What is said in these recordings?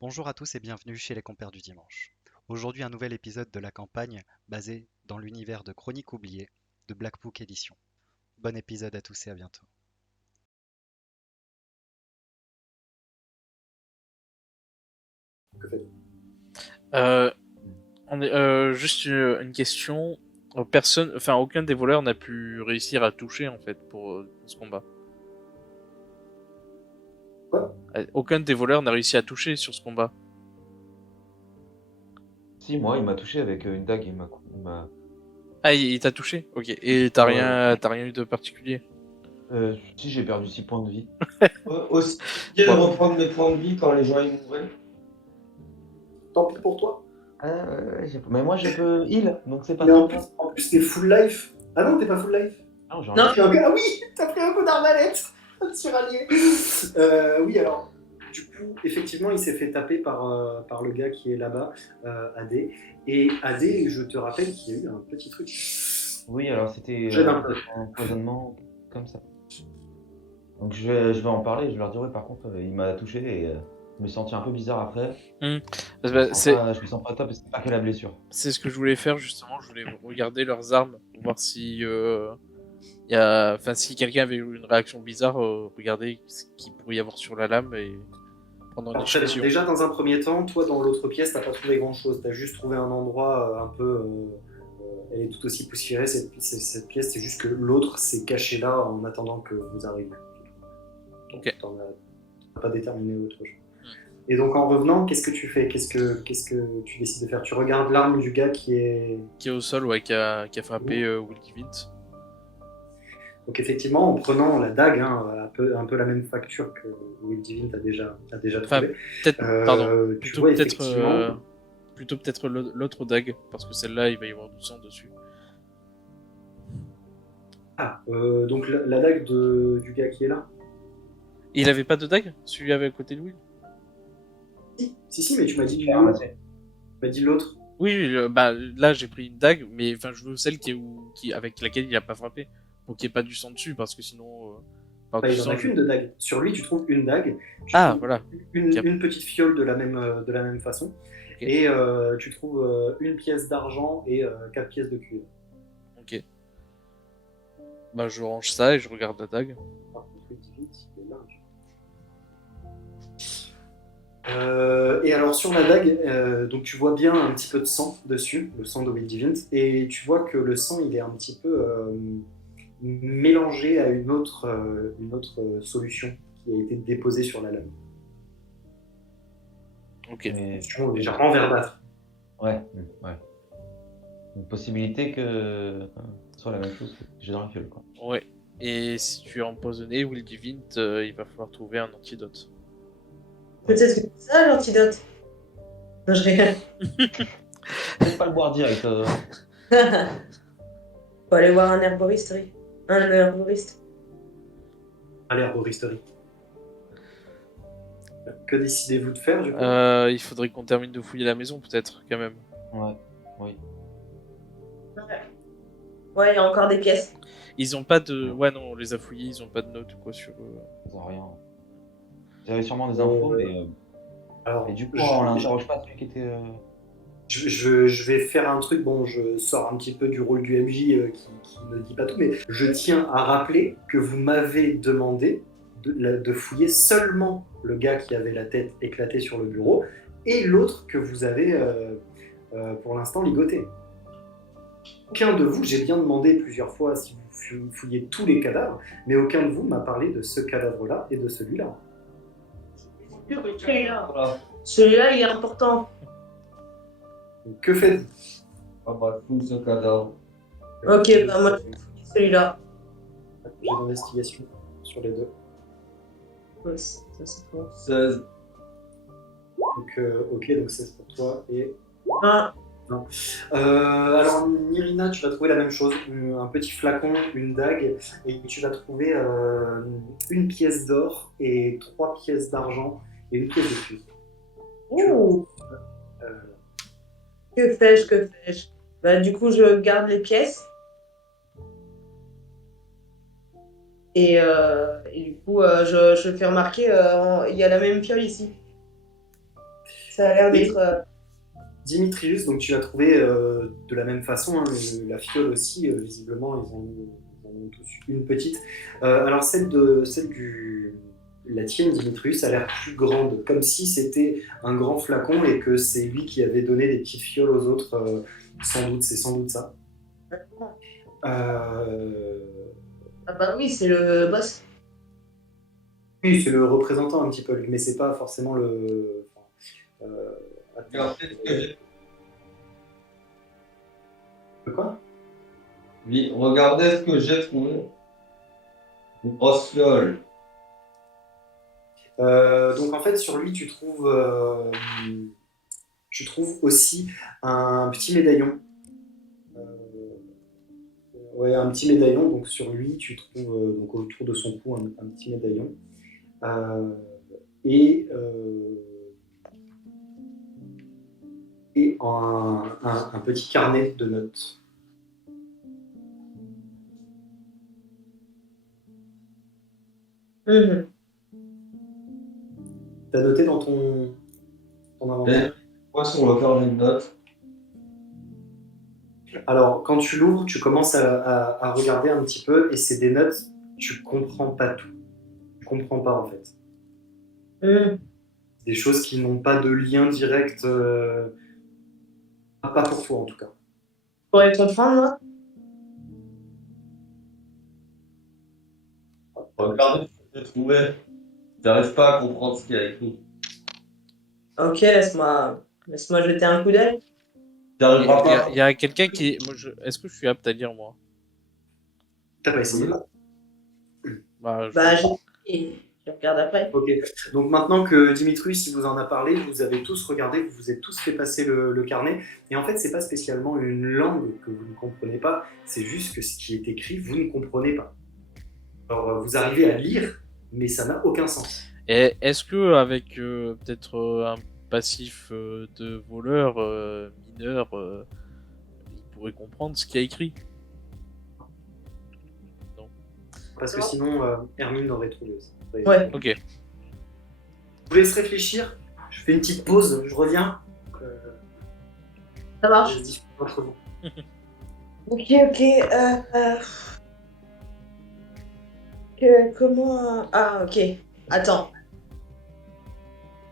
Bonjour à tous et bienvenue chez les Compères du Dimanche. Aujourd'hui, un nouvel épisode de la campagne basé dans l'univers de Chroniques oubliées de Black Book Edition. Bon épisode à tous et à bientôt. Que faites-vous? Euh, juste une question. Personne, enfin aucun des voleurs n'a pu réussir à toucher en fait pour ce combat. Quoi? Aucun des voleurs n'a réussi à toucher sur ce combat. Si, moi, il m'a touché avec une dague, Ah, il t'a touché? Ok. Et Ouais. t'as rien eu de particulier? Si, j'ai perdu 6 points de vie. Aussi bien de Ouais. reprendre mes points de vie quand les gens ils mourraient. Tant pis pour toi. Mais moi, je peux heal, donc c'est pas Mais très grave. en plus, t'es full life. Ah non, t'es pas full life. Non, j'ai Non. enlevé. Ah oui, t'as pris un coup d'arbalète sur allié. Oui, alors, du coup, effectivement, il s'est fait taper par le gars qui est là-bas, AD. Et AD, je te rappelle qu'il y a eu un petit truc. Oui, alors c'était Jette un peu. un empoisonnement comme ça. Donc je vais en parler, je leur dirai par contre, il m'a touché et je me suis senti un peu bizarre après. Bah, Je me sens pas top, c'est pas que la blessure. c'est ce que je voulais faire justement. Je voulais regarder leurs armes, voir si enfin si quelqu'un avait eu une réaction bizarre, regarder ce qu'il pourrait y avoir sur la lame et prendre une Alors, très bien. échantillon. Déjà, dans un premier temps, toi, dans l'autre pièce, t'as pas trouvé grand-chose. T'as juste trouvé un endroit un peu... elle est tout aussi poussiérée, cette pièce. C'est juste que l'autre s'est caché là en attendant que vous arriviez. Donc, Ok. t'as pas déterminé autre chose. Et donc, en revenant, qu'est-ce que tu fais? Qu'est-ce que tu décides de faire? Tu regardes l'arme du gars qui est... Qui est au sol, ouais, qui a frappé Will Givint. Donc, effectivement, en prenant la dague, hein, un peu la même facture que Will Divine a déjà Enfin, trouvé. peut-être, pardon, Tu plutôt vois peut-être effectivement... plutôt peut-être l'autre dague, parce que celle-là, il va y avoir du sang dessus. Ah, donc la dague du gars qui est là? Il avait pas de dague? Celui avec à côté de Will? Si, mais tu m'as dit Je l'ai l'autre. ramassé. Tu m'as dit l'autre. Oui, bah là j'ai pris une dague, mais enfin je veux celle avec laquelle il a pas frappé, pour qu'il n'y ait pas du sang dessus, parce que sinon, Bah, du il en sang, a qu'une de dague. Sur lui, tu trouves une dague. Tu Ah, trouves voilà. une petite fiole de la même façon. Ok. Et tu trouves une pièce d'argent et 4 pièces de cuivre. Ok. Bah je range ça et je regarde la dague. Par contre, Will Divine, il est là. Et alors sur la dague, donc tu vois bien un petit peu de sang dessus, le sang de Will Divine, et tu vois que le sang il est un petit peu mélangé à une autre solution qui a été déposée sur la lame. Ok. Mais Solution légèrement verdâtre. ouais. Une possibilité que ce soit la même chose que j'ai dans la fiole, quoi. Ouais. Et si tu es empoisonné, Will Givint, il va falloir trouver un antidote. Peut-être que c'est ça l'antidote. Non, je rigole. Peut-être pas le boire direct. Faut aller voir un herboriste, oui. Un herboriste. À l'herboristerie. Que décidez-vous de faire du coup? Il faudrait qu'on termine de fouiller la maison, peut-être, quand même. Ouais, oui. Ouais, il y a encore des pièces. Ils ont pas de... Ouais, non, on les a fouillés, ils ont pas de notes ou quoi sur... Ils ont rien. J'avais sûrement des infos, mais. Alors, Et du coup, on l'interroge pas celui qui était. je vais faire un truc, bon, je sors un petit peu du rôle du MJ qui ne dit pas tout, mais je tiens à rappeler que vous m'avez demandé de fouiller seulement le gars qui avait la tête éclatée sur le bureau et l'autre que vous avez pour l'instant ligoté. Aucun de vous, j'ai bien demandé plusieurs fois si vous fouillez tous les cadavres, mais aucun de vous m'a parlé de ce cadavre-là et de celui-là. Celui-là. Voilà. Celui-là, il est important. Donc, que faites-vous? Ah bah, fous ce cadavre. Ok, bah moi, je vais fouiller celui-là. J'ai d'investigation sur les deux. Ouais, ça, c'est bon. 16. Donc, ok, donc c'est pour toi et... Ah, alors, Nirina, tu vas trouver la même chose, un petit flacon, une dague, et tu vas trouver une pièce d'or et 3 pièces d'argent et une pièce de cuivre. ouh, Euh, que fais-je? Bah, du coup, je garde les pièces. Et du coup, je fais remarquer, il y a la même fiole ici. Ça a l'air Et- d'être. Dimitrius, donc tu l'as trouvé de la même façon, hein, la fiole aussi, visiblement, ils en ont tous une petite. Alors la tienne, Dimitrius, a l'air plus grande, comme si c'était un grand flacon et que c'est lui qui avait donné des petites fioles aux autres, sans doute, c'est sans doute ça. Euh, Ah bah oui, c'est le boss. Oui, c'est le représentant un petit peu, mais c'est pas forcément le... euh, attends. Quoi? Oui, regardez ce que j'ai trouvé. Une grosse fiole. Donc en fait, sur lui, tu trouves aussi un petit médaillon. Euh, ouais, un petit médaillon. Donc sur lui, tu trouves donc autour de son cou un petit médaillon. Euh, et et un petit carnet de notes. Mhm. T'as noté dans ton inventaire? Moi, sur le carnet de notes. Alors, quand tu l'ouvres, tu commences à regarder un petit peu et c'est des notes, tu comprends pas tout. Tu comprends pas en fait. Mhm. Des choses qui n'ont pas de lien direct, pas pour toi en tout cas. Pourrais comprendre, moi? Regardez ce que j'ai trouvé. J'arrive pas à comprendre ce qu'il y a écrit. Ok, laisse-moi jeter un coup d'œil. Il T'arriveras pas. y a quelqu'un qui. Est-ce que je suis apte à lire, moi? T'as pas essayé? Bah, Bah, je regarde après. Ok. Donc maintenant que Dimitrius il vous en a parlé, vous avez tous regardé, vous vous êtes tous fait passer le carnet. Et en fait, c'est pas spécialement une langue que vous ne comprenez pas, c'est juste que ce qui est écrit, vous ne comprenez pas. Alors, vous arrivez à lire, mais ça n'a aucun sens. Et est-ce que avec peut-être un passif de voleur mineur, il pourrait comprendre ce qu'il y a écrit? Non. Parce que sinon, Hermine l'aurait trouvé aussi. Ouais. Ok. Je vous laisse réfléchir. Je fais une petite pause, je reviens. Ça marche. Je discute entre vous. Ok. Comment... Ah, ok. Attends.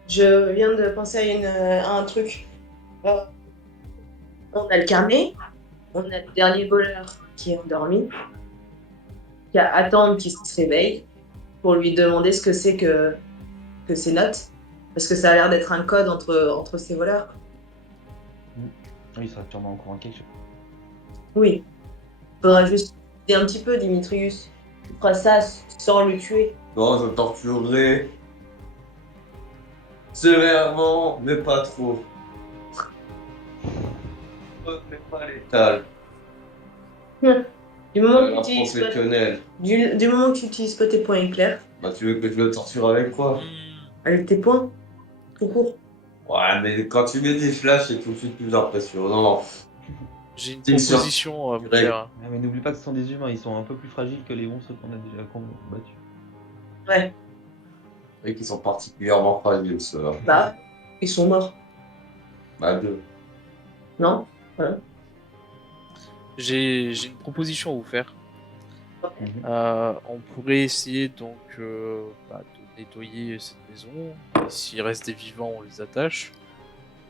Je viens de penser à un truc. On a le carnet. On a le dernier voleur qui est endormi. Qui a attendre qu'il se réveille pour lui demander ce que c'est que ces notes. Parce que ça a l'air d'être un code entre ces voleurs. Oui, il sera sûrement au courant de quelque chose. Oui. Faudra juste aider un petit peu, Dimitrius. Tu feras ça sans le tuer. Non, je torturerai sévèrement, mais pas trop. Mais pas létal. Du moment que Un tu utilises pas, professionnel. du moment que tu utilises pas tes poings éclairs, Bah, tu veux que je le torture avec quoi? avec tes poings, tout court. Ouais, mais quand tu mets des flashs, c'est tout de suite plus impressionnant. J'ai une Une proposition à vous Greg. faire. Ouais, mais n'oublie pas que ce sont des humains, ils sont un peu plus fragiles que les monstres qu'on a déjà combattus. Ouais. Et qui sont particulièrement fragiles, ceux-là. Bah, ils sont morts. Bah, deux. Non? J'ai une proposition à vous faire. Mhm. On pourrait essayer donc de nettoyer cette maison. Et s'il reste des vivants, on les attache.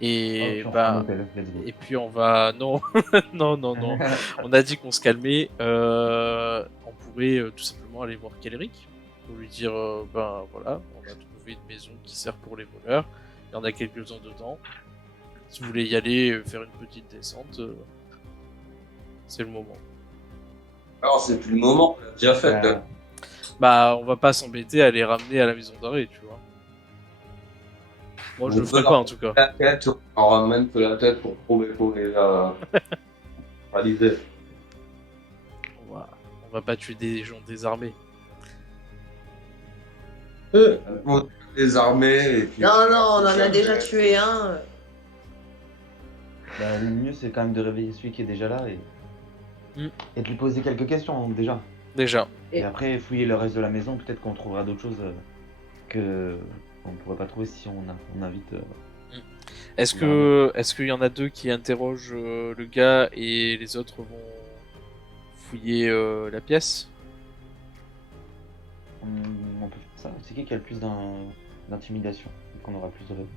Et Oh, puis on prend un bah, hôtel, let's go. et puis on va non non. On a dit qu'on se calmait. On pourrait tout simplement aller voir Kelric pour lui dire ben voilà, on a trouvé une maison qui sert pour les voleurs. Il y en a quelques-uns dedans. Si vous voulez y aller, faire une petite descente, c'est le moment. Alors, c'est plus le moment, on l'a déjà fait. Euh, là. Bah, on va pas s'embêter à les ramener à la maison d'arrêt, tu vois. Moi, je On le ferai peut pas leur- en tout cas. La tête, on ramène que la tête pour prouver qu'on est là. Réalisé. On va pas tuer des gens désarmés. On les armées et puis. Non, on en a déjà tué un. bah, le mieux, c'est quand même de réveiller celui qui est déjà là Mm. et de lui poser quelques questions, déjà. Déjà. Et après, fouiller le reste de la maison, peut-être qu'on trouvera d'autres choses que qu'on ne pourrait pas trouver si on invite. Est-ce qu'il y en a deux qui interrogent le gars et les autres vont fouiller la pièce? On peut faire ça. C'est qui a le plus d'intimidation? Qu'on aura plus de raisons.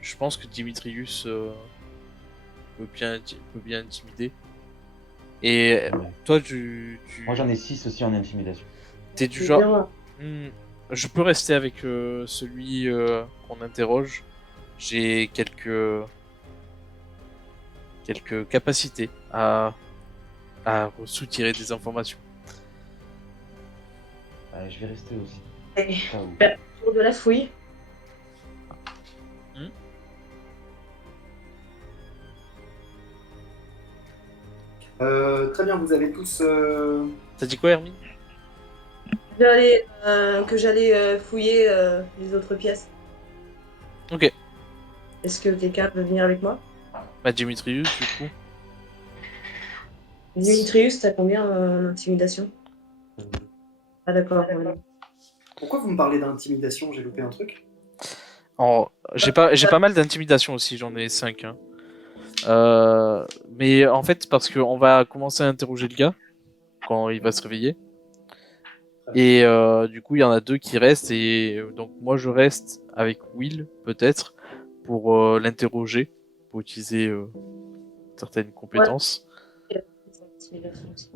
Je pense que Dimitrius peut bien intimider. Et Ouais. toi, Moi j'en ai 6 aussi en intimidation. t'es du C'est genre. bien. Je peux rester avec celui qu'on interroge. J'ai quelques capacités à soutirer des informations. Je vais rester aussi. Et Au cas où. Tour de la fouille. Très bien, vous avez tous. T'as dit quoi, Hermine? Que j'allais fouiller les autres pièces. Ok. Est-ce que quelqu'un veut venir avec moi? Bah, Dimitrius, du coup. Dimitrius, t'as combien en intimidation? Ah d'accord. Ouais. Pourquoi vous me parlez d'intimidation? J'ai loupé un truc. J'ai pas mal d'intimidation aussi, j'en ai 5. Hein. Mais en fait, parce qu'on va commencer à interroger le gars quand il va se réveiller. Et du coup, il y en a 2 qui restent. Et donc, moi, je reste avec Will, peut-être, pour l'interroger, pour utiliser certaines compétences. Intimidation aussi.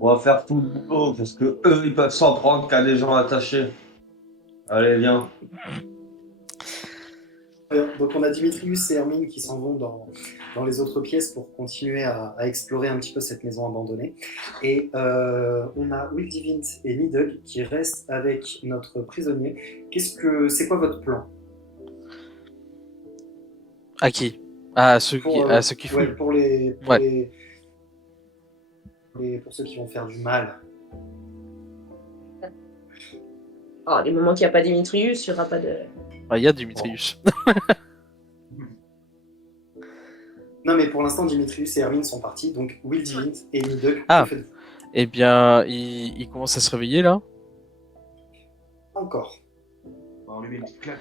On va faire tout le boulot parce que eux, ils peuvent s'en prendre qu'à des gens attachés. Allez, viens. Donc on a Dimitrius et Hermine qui s'en vont dans les autres pièces pour continuer à explorer un petit peu cette maison abandonnée. Et on a Will Divint et Nidhogg qui restent avec notre prisonnier. C'est quoi votre plan? À qui? À ceux Pour, qui ouais, fouillent. pour ceux qui vont faire du mal. Oh, les moments qu'il n'y a pas Dimitrius, il n'y aura pas de. Il y a Dimitrius. Non, mais pour l'instant, Dimitrius et Hermine sont partis, donc Will Divint et Nidhogg, Ah. que faites-vous? Eh bien, il commence à se réveiller là. Encore. On lui met une petite claque.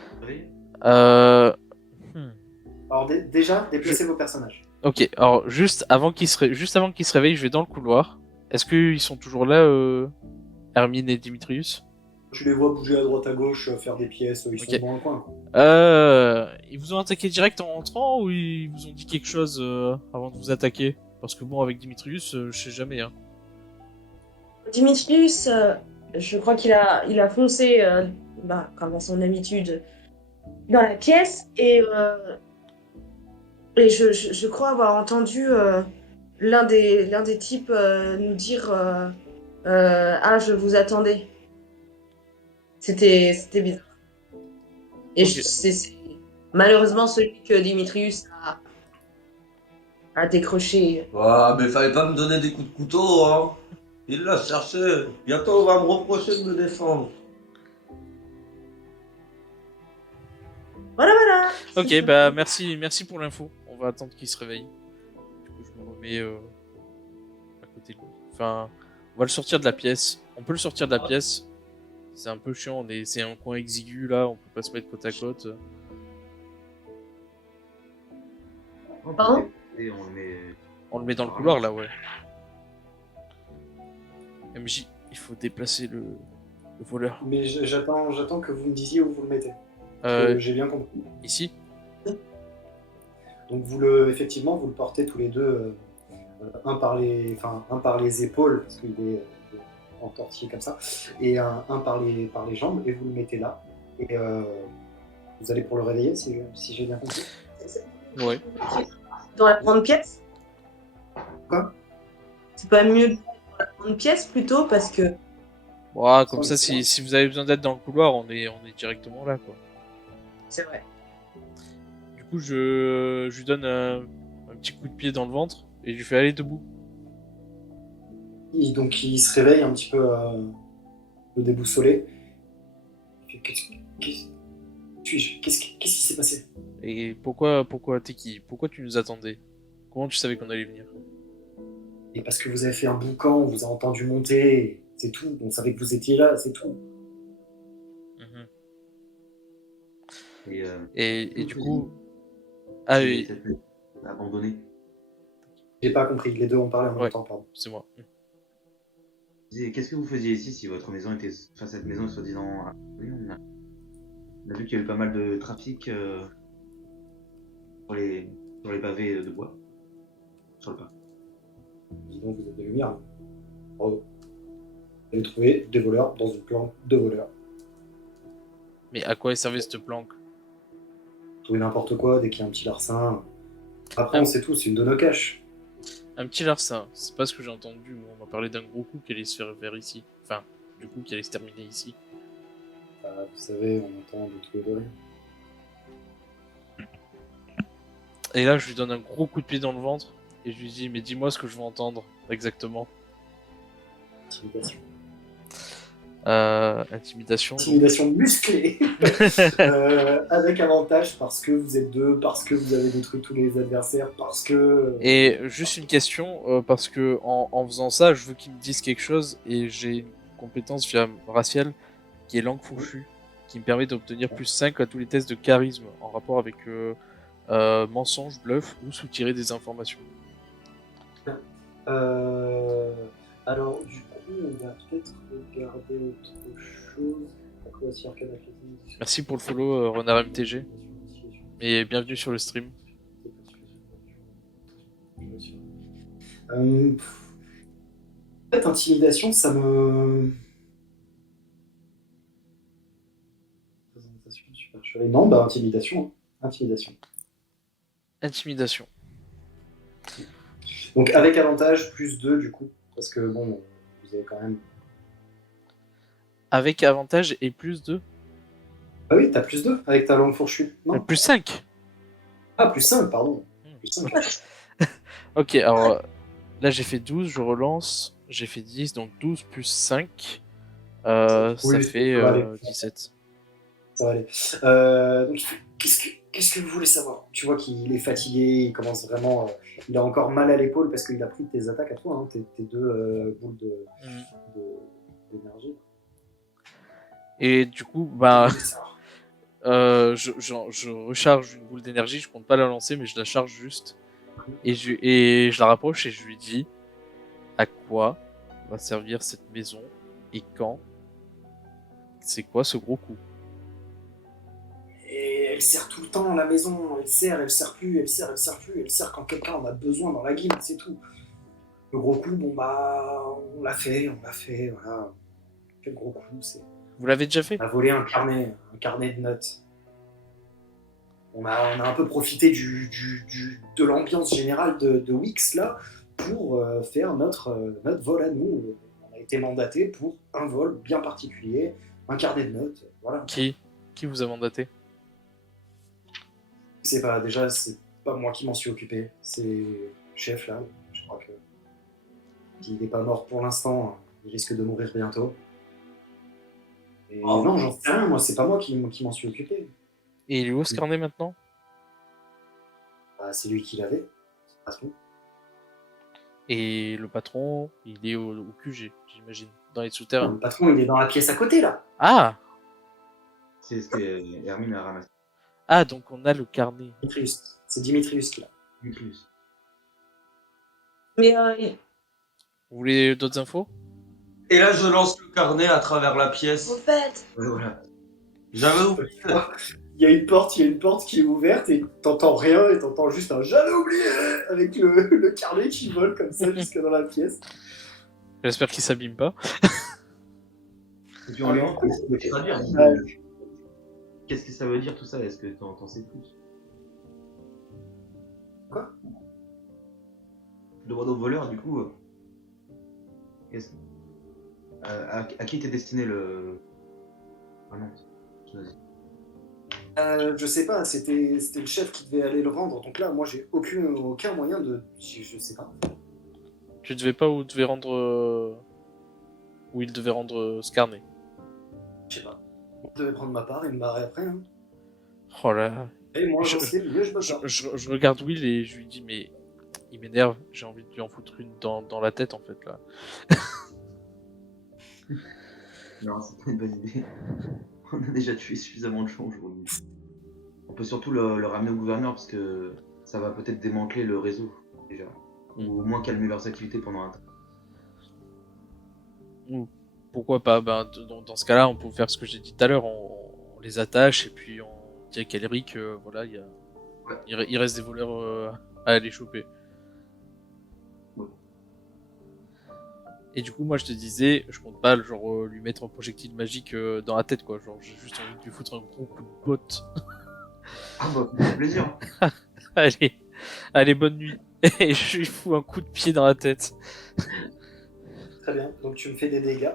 Alors déjà, déplacez vos personnages. Ok, alors juste avant qu'il se réveille, je vais dans le couloir. Est-ce qu'ils sont toujours là, Hermine et Dimitrius? Tu les vois bouger à droite à gauche, faire des pièces, ils Ok. sont dans le coin, quoi. Ils vous ont attaqué direct en rentrant ou ils vous ont dit quelque chose avant de vous attaquer? Parce que bon, avec Dimitrius, je sais jamais. Hein. Dimitrius, je crois qu'il a foncé, comme à son habitude, dans la pièce et je crois avoir entendu l'un des types nous dire ah, je vous attendais. C'était bizarre. Et Ok. c'est malheureusement celui que Dimitrius a décroché. Ah, mais fallait pas me donner des coups de couteau, hein. Il l'a cherché. Bientôt, on va me reprocher de me défendre. Voilà. Ok, bah merci pour l'info. On va attendre qu'il se réveille. Du coup, je me remets à côté de lui. Enfin, on va le sortir de la pièce. On peut le sortir de la pièce. C'est un peu chiant, c'est un coin exigu là, on peut pas se mettre côte à côte. Pardon? Et on le met. On le met dans le couloir là, ouais. MJ, il faut déplacer le voleur. Mais j'attends que vous me disiez où vous le mettez. J'ai bien compris. Ici? Donc effectivement, vous le portez tous les deux, un par les épaules, parce qu'il est entortillé comme ça, et un par les jambes, et vous le mettez là. Et vous allez pour le réveiller, si j'ai bien compris. Ouais. Dans la grande pièce? Quoi? C'est pas mieux dans la grande pièce plutôt parce que. Bon, comme ça, si vous avez besoin d'être dans le couloir, on est directement là, quoi. C'est vrai. Du coup, je lui donne un petit coup de pied dans le ventre et je lui fais aller debout. Donc il se réveille un petit peu déboussolé. Qu'est-ce qui s'est passé? Et pourquoi t'es qui? Pourquoi tu nous attendais? Comment tu savais qu'on allait venir? Et parce que vous avez fait un boucan, on vous a entendu monter, c'est tout. On savait que vous étiez là, c'est tout. Et, Et du coup, cette maison abandonnée. J'ai pas compris, les deux ont parlé en Ouais. même temps, pardon. c'est moi. Je disais, qu'est-ce que vous faisiez ici si votre maison était. Enfin, cette maison est soi-disant. Oui, on a vu qu'il y avait pas mal de trafic sur les pavés de bois. Sur le pas. Dis donc, vous êtes des lumières. Bravo. Vous avez trouvé des voleurs dans une planque de voleurs. Mais à quoi servait cette planque? Trouver n'importe quoi dès qu'il y a un petit larcin. Après, Ah. on sait tout, c'est une de nos caches. Un petit larcin, c'est pas ce que j'ai entendu. Moi, on m'a parlé d'un gros coup qui allait se faire vers ici. Enfin, du coup, qui allait se terminer ici. Vous savez, on entend de tout et de rien. Et là, je lui donne un gros coup de pied dans le ventre. Et je lui dis, mais dis-moi ce que je veux entendre exactement. Intimidation. Intimidation. Intimidation musclée. Avec avantage parce que vous êtes deux, parce que vous avez détruit tous les adversaires, parce que. Et juste une question, parce que en faisant ça, je veux qu'il me dise quelque chose. Et j'ai une compétence raciale qui est langue fourchue, qui me permet d'obtenir plus 5 à tous les tests de charisme en rapport avec mensonge, bluff ou soutirer des informations. Alors, du coup, on va peut-être regarder autre chose. Acrobatie, arcade, athlétisme. Merci pour le follow, Renard MTG. Et bienvenue sur le stream. Peut-être intimidation, ça me. Présentation super chouette. Non, bah intimidation. Hein. Intimidation. Intimidation. Donc avec avantage, plus 2 du coup. Parce que bon, vous avez quand même. Avec avantage et plus de... Ah oui, t'as plus 2 avec ta langue fourchue. Non. Plus 5. Ah, plus 5, pardon. Plus 5. Ok, alors là j'ai fait 12, je relance. J'ai fait 10, donc 12 plus 5. Ça Oui, fait ça va aller. 17. Ça va aller. Donc, qu'est-ce que vous voulez savoir? Tu vois qu'il est fatigué, il commence vraiment. Il a encore mal à l'épaule parce qu'il a pris tes attaques à toi, hein, tes deux boules d'énergie. Et du coup, bah, Vous voulez savoir. je recharge une boule d'énergie, je compte pas la lancer, mais je la charge juste. Et je la rapproche et je lui dis à quoi va servir cette maison et quand. C'est quoi ce gros coup? Et elle sert tout le temps, la maison. Elle sert plus, elle sert plus. Elle sert quand quelqu'un en a besoin dans la guilde, c'est tout. Le gros coup, bon bah, on l'a fait, voilà. Quel gros coup, c'est. Vous l'avez déjà fait? On a volé un carnet de notes. On a un peu profité de l'ambiance générale de Wix là pour faire notre vol à nous. On a été mandaté pour un vol bien particulier, un carnet de notes, voilà. Qui vous a mandaté? C'est pas moi qui m'en suis occupé, c'est le chef là. Je crois que s'il n'est pas mort pour l'instant, il risque de mourir bientôt. Et non, j'en sais rien, moi c'est pas moi qui m'en suis occupé. Et il est où ce carnet maintenant? Bah, c'est lui qui l'avait, c'est pas tout. Et le patron, il est au QG, j'imagine, dans les souterrains. Le patron il est dans la pièce à côté là. Ah! C'est ce que Hermine a ramassé. Ah, donc on a le carnet. Dimitrius. C'est Dimitrius qui l'a. Dimitrius. Mais Vous voulez d'autres infos? Et là, je lance le carnet à travers la pièce. au fait, Ouais, voilà. J'avais oublié. Il y a une porte qui est ouverte et t'entends rien et t'entends juste un j'avais oublié avec le carnet qui vole comme ça jusque dans la pièce. J'espère qu'il s'abîme pas. Et puis on lui demande qu'est-ce que ça veut traduire. Ouais. Qu'est-ce que ça veut dire tout ça? Est-ce que t'en sais plus? Quoi? Je demande au voleur du coup. Qu'est-ce... à qui était destiné le. Ah non. Je sais pas, c'était le chef qui devait aller le rendre. Donc là, moi, j'ai aucun moyen de. Je sais pas. Tu devais pas où devait rendre. Où il devait rendre ce carnet. Je sais pas. Je devais prendre ma part et me barrer après. Hein. Oh là là. Et moi, j'en Je- sais, mieux je me barre. Je regarde Will et je lui dis, mais il m'énerve, j'ai envie de lui en foutre une dans la tête en fait là. Non, c'est pas une bonne idée. On a déjà tué suffisamment de gens aujourd'hui. peut surtout le ramener au gouverneur parce que ça va peut-être démanteler le réseau déjà. Ou au moins calmer leurs activités pendant un temps. Ou pourquoi pas? Ben, dans ce cas-là, on peut faire ce que j'ai dit tout à l'heure, on les attache et puis on dit à Kelric, voilà, il reste des voleurs à aller choper. Ouais. Et du coup, moi je te disais, je compte pas genre lui mettre un projectile magique dans la tête, quoi. Genre, j'ai juste envie de lui foutre un gros coup de botte. Ah bah, ça fait plaisir. Allez, bonne nuit. Et je lui fous un coup de pied dans la tête. Très bien. Donc tu me fais des dégâts.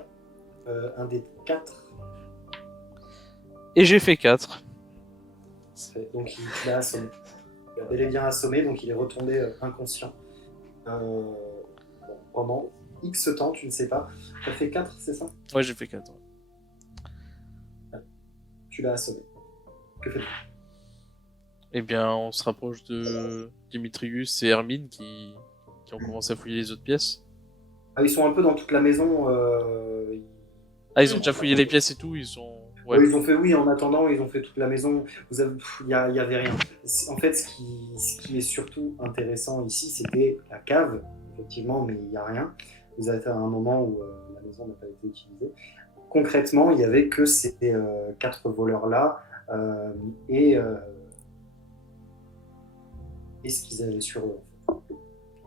Un des 4. Et j'ai fait 4. Donc tu l'as assommé. Il a bel et bien assommé, donc il est retombé inconscient. Bon, pendant X temps, tu ne sais pas. Tu as fait 4, c'est ça? Ouais, j'ai fait 4. Tu l'as assommé. Que fais-tu? Eh bien, on se rapproche de Dimitrius et Hermine qui ont commencé à fouiller les autres pièces. Ah, ils sont un peu dans toute la maison. Ah, ils ont déjà fouillé les pièces et tout, ils sont... Ouais. Ils ont fait oui, en attendant, ils ont fait toute la maison. Il y avait rien. En fait, ce qui est surtout intéressant ici, c'était la cave, effectivement, mais il n'y a rien. Vous êtes à un moment où la maison n'a pas été utilisée. Concrètement, il n'y avait que ces 4 voleurs-là et ce qu'ils avaient sur eux. En fait.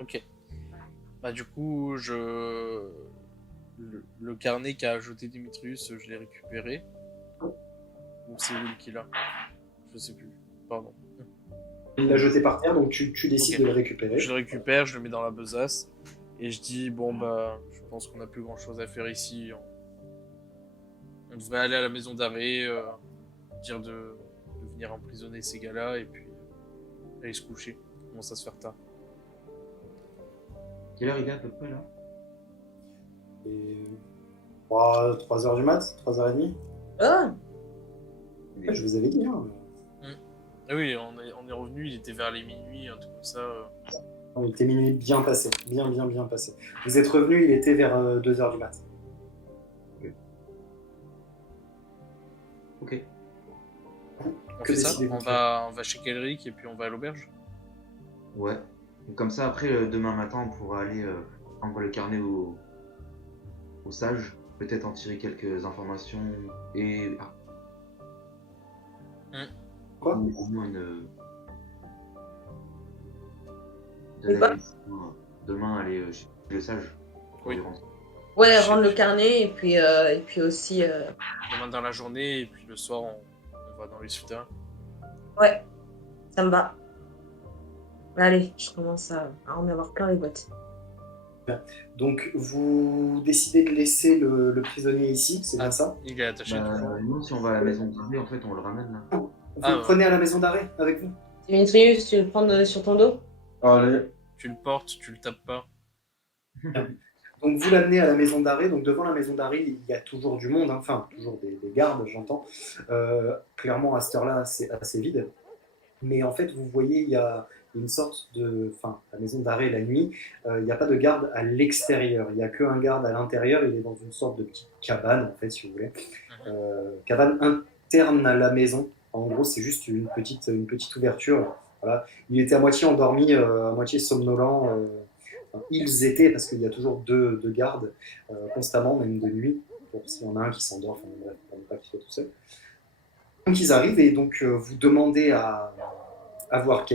Ok. Bah du coup, le carnet qu'a ajouté Dimitrius, je l'ai récupéré. Ou c'est Will qui l'a? Je sais plus. Pardon. Il l'a jeté par terre, donc tu décides Ok. de le récupérer. Je le récupère, je le mets dans la besace. Et je dis, bon bah, je pense qu'on n'a plus grand chose à faire ici. On devrait aller à la maison d'arrêt, dire de venir emprisonner ces gars-là, et puis aller se coucher. On commence à se faire tard. Quelle heure il est à peu près là? Et 3 heures du mat, 3h30. Ah, Je vous avais dit. Hein. Ah oui, on est revenu, il était vers les minuit, un truc comme ça. Il était minuit bien passé, bien passé. Vous êtes revenu, il était vers 2h du mat. Ok. On Que fait ça, décidez-vous on de faire? va chez Kelric et puis on va à l'auberge. Ouais. Donc, comme ça, après, demain matin, on pourra aller prendre le carnet au sage. Peut-être en tirer quelques informations et. Quoi? Ou au moins une. Et quoi? Demain, aller chez le sage. Oui. ouais, Je- rendre le carnet et puis aussi. Demain dans la journée et puis le soir on va dans les souterrains. Ouais, ça me va. Allez, je commence à en avoir plein les boîtes. Donc vous décidez de laisser le prisonnier ici, c'est bien ça? Il est attaché du coup. Nous, si on va à la maison d'arrêt, en fait, on le ramène là. Vous Ah, le prenez à la maison d'arrêt avec vous? Dimitrius, tu le prends sur ton dos? Allez. Tu le portes, tu le tapes pas. Donc vous l'amenez à la maison d'arrêt. Donc devant la maison d'arrêt, il y a toujours du monde, hein. Enfin toujours des gardes, j'entends. Clairement à cette heure-là, c'est assez vide. Mais en fait, vous voyez, il y a une sorte de... Enfin, la maison d'arrêt la nuit, il n'y a pas de garde à l'extérieur. Il n'y a qu'un garde à l'intérieur. Il est dans une sorte de petite cabane, en fait, si vous voulez. Cabane interne à la maison. En gros, c'est juste une petite ouverture. Voilà. Il était à moitié endormi, à moitié somnolent. Enfin, ils étaient, parce qu'il y a toujours deux gardes constamment, même de nuit, pour s'il y en a un qui s'endort, enfin bref, pour ne pas qu'il soit tout seul. Donc ils arrivent et donc vous demandez à voir